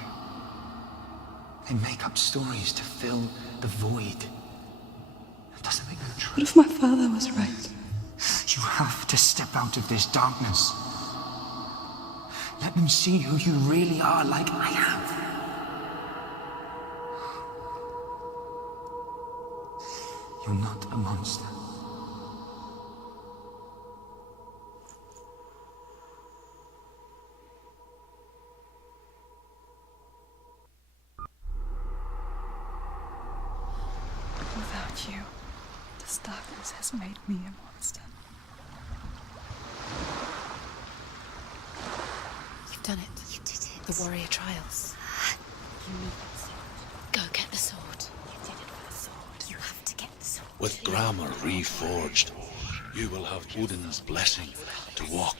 They make up stories to fill the void. That doesn't make them true. What if my father was right? You have to step out of this darkness. Let them see who you really are, like I have. You're not a monster. Without you, this darkness has made me a monster. You've done it. You did it. The warrior trials. You need the sword. Go get the sword. You did it for the sword. You have to get the sword. With grammar reforged, you will have Odin's blessing to walk,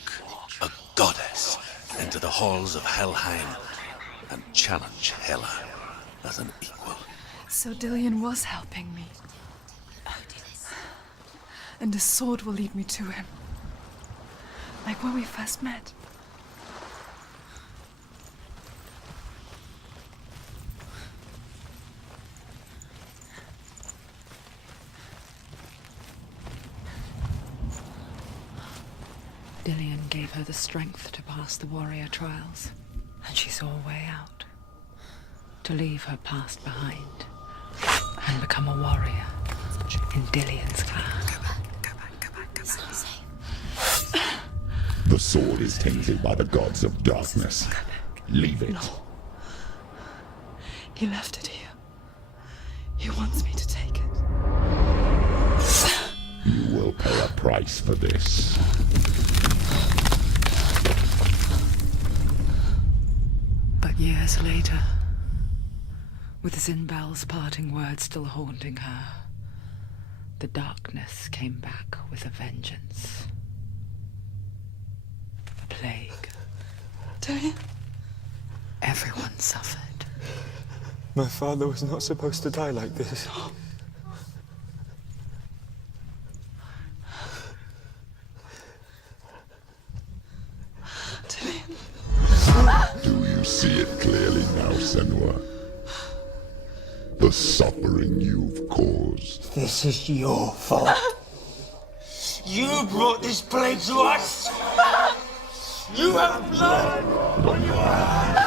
a goddess, into the halls of Helheim and challenge Hela as an equal. So Dillion was helping me. And the sword will lead me to him. Like when we first met. Dillion gave her the strength to pass the warrior trials, and she saw a way out. To leave her past behind and become a warrior in Dillion's clan. The sword is tainted by the gods of darkness. Leave it. No. He left it here. He wants me to take it. You will pay a price for this. But years later, with Zinbel's parting words still haunting her, the darkness came back with a vengeance. A plague. Dillion? Everyone suffered. My father was not supposed to die like this. Do you see it clearly now, Senua? The suffering you've caused. This is your fault. You brought this plague to us. You have blood on your hands.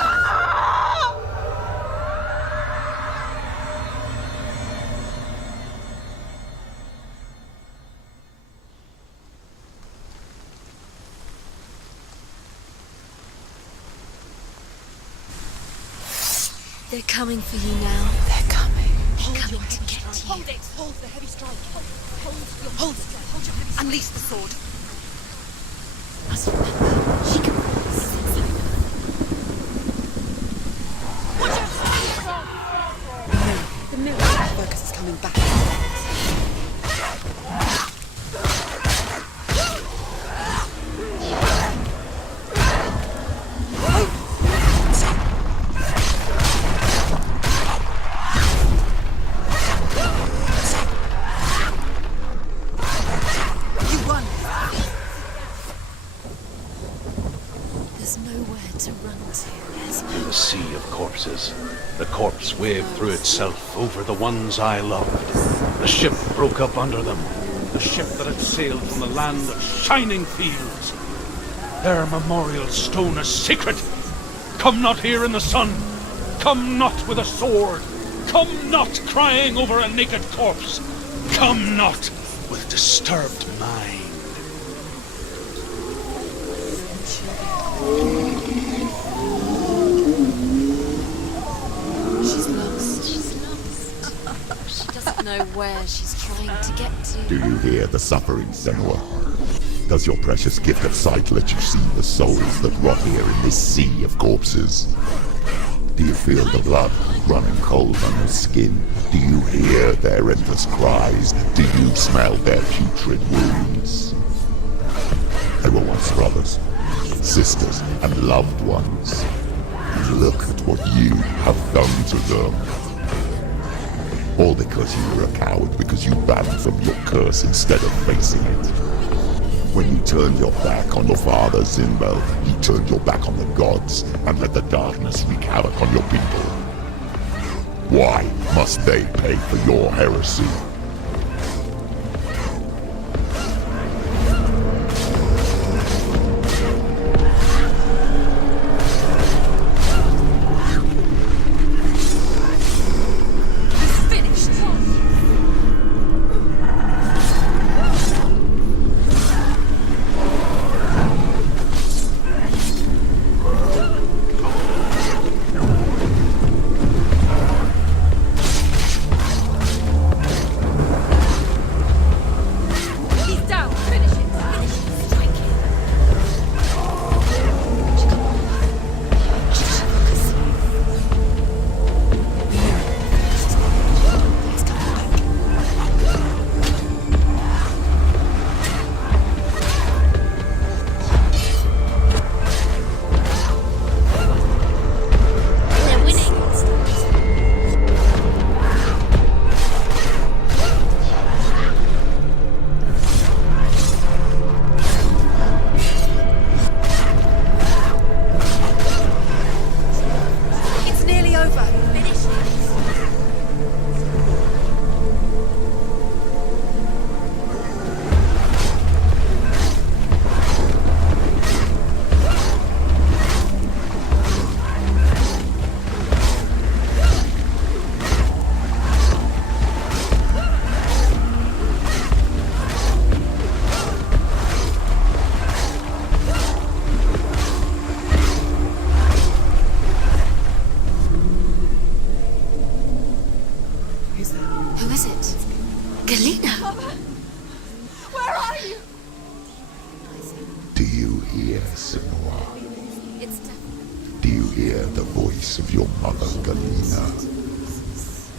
They're coming for you now. They're coming. They're coming to get you. Hold it! Hold the heavy strike. Hold strike. Hold your heavy strike. Unleash the sword. Must remember, she can rise. The mirror focus is coming back. sea of corpses. The corpse waved through itself over the ones I loved. The ship broke up under them. The ship that had sailed from the land of shining fields. Their memorial stone is sacred. Come not here in the sun. Come not with a sword. Come not crying over a naked corpse. Come not with disturbed mind. She's lost. She's lost. She doesn't know where she's trying to get to. Do you hear the suffering, Senua? Does your precious gift of sight let you see the souls that rot here in this sea of corpses? Do you feel the blood running cold on your skin? Do you hear their endless cries? Do you smell their putrid wounds? They were once brothers, sisters, and loved ones. Look at what you have done to them. All because you were a coward, because you ran from your curse instead of facing it. When you turned your back on your father, Zinbo, you turned your back on the gods and let the darkness wreak havoc on your people. Why must they pay for your heresy?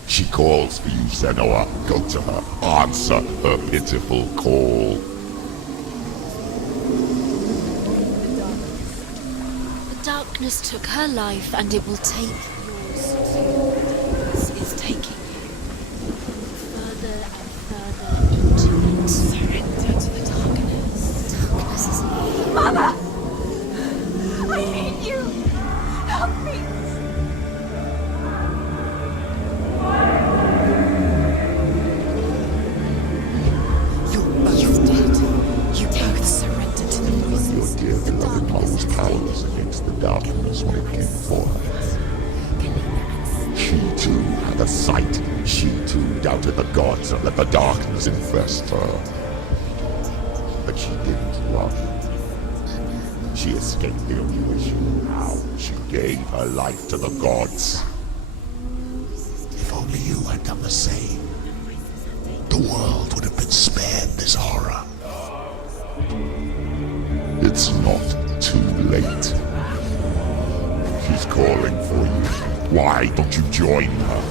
She calls for you, Senua. Go to her. Answer her pitiful call. The darkness took her life, and it will take yours too. It's taking you further and further into it. Surrender to the darkness. Darkness is here. Mother! I need you! Help me! Powerless against the darkness when it came for her. She too had a sight. She too doubted the gods and let the darkness infest her. But she didn't run. She escaped the only way she knew how. She gave her life to the gods. If only you had done the same, the world would have been spared this horror. It's not too late. She's calling for you. Why don't you join her?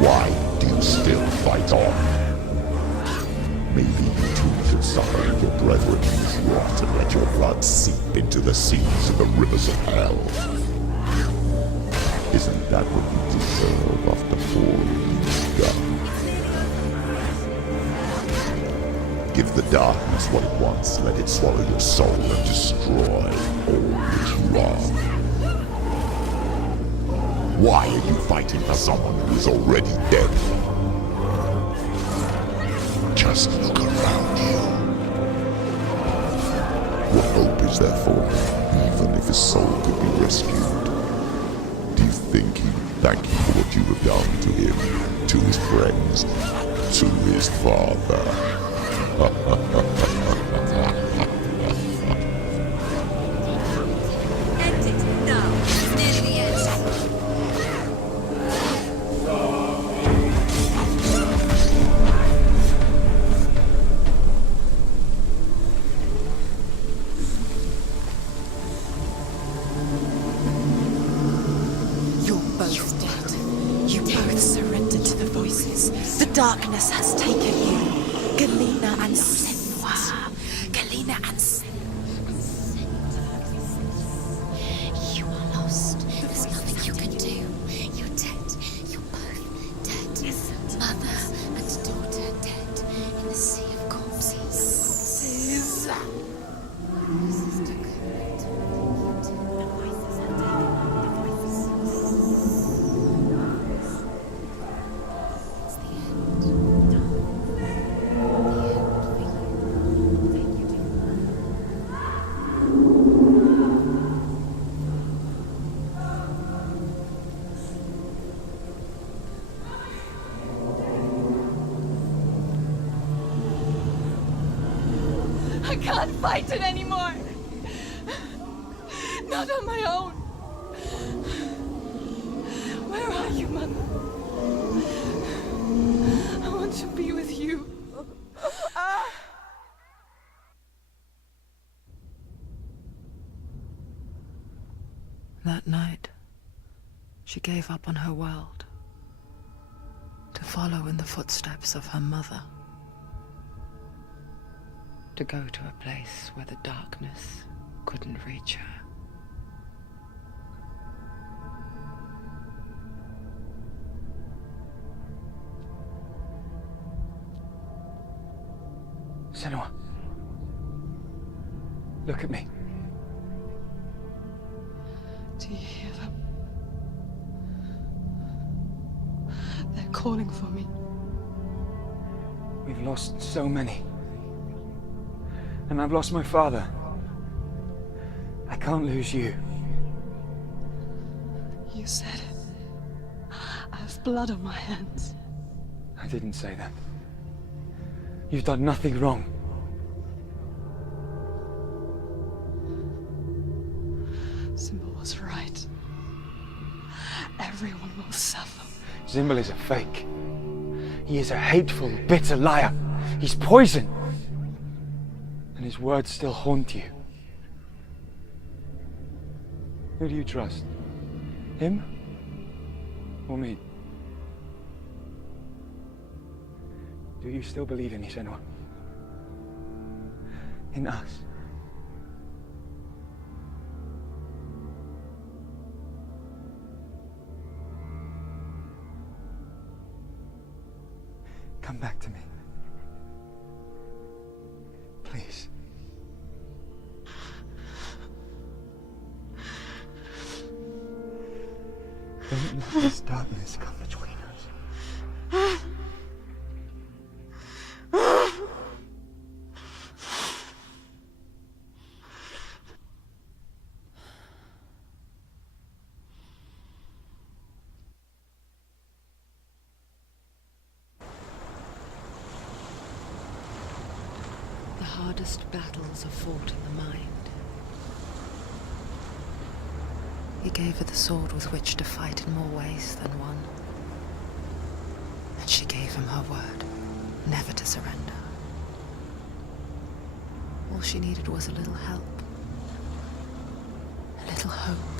Why do you still fight on? Maybe you too should suffer with your brethren in this rot and let your blood seep into the seas of the rivers of hell. Isn't that what you deserve after 4 years gone? Give the darkness what it wants, let it swallow your soul and destroy all that you are. Why are you fighting for someone who is already dead? Just look around you. What hope is there for him, even if his soul could be rescued? Do you think he would thank you for what you have done to him, to his friends, to his father? End it now. It's near the end. You're both dead. You both surrendered to the voices. The darkness has taken you. Galena and Senua. Galena and You are lost. There's nothing you can do. You're dead. You're both dead. Mother and daughter dead in the sea of corpses. I can't fight it anymore. Not on my own. Where are you, Mother? I want to be with you. That night, she gave up on her world to follow in the footsteps of her mother. To go to a place where the darkness couldn't reach her. Senua. Look at me. Do you hear them? They're calling for me. We've lost so many. And I've lost my father. I can't lose you. You said it. I have blood on my hands. I didn't say that. You've done nothing wrong. Symbol was right. Everyone will suffer. Symbol is a fake. He is a hateful, bitter liar. He's poison. And his words still haunt you. Who do you trust? Him? Or me? Do you still believe in me, Senua? In us? Come back to me. Please. Don't let this darkness come between us. The hardest battles are fought in the mind. He gave her the sword with which to fight in more ways than one. And she gave him her word, never to surrender. All she needed was a little help, a little hope.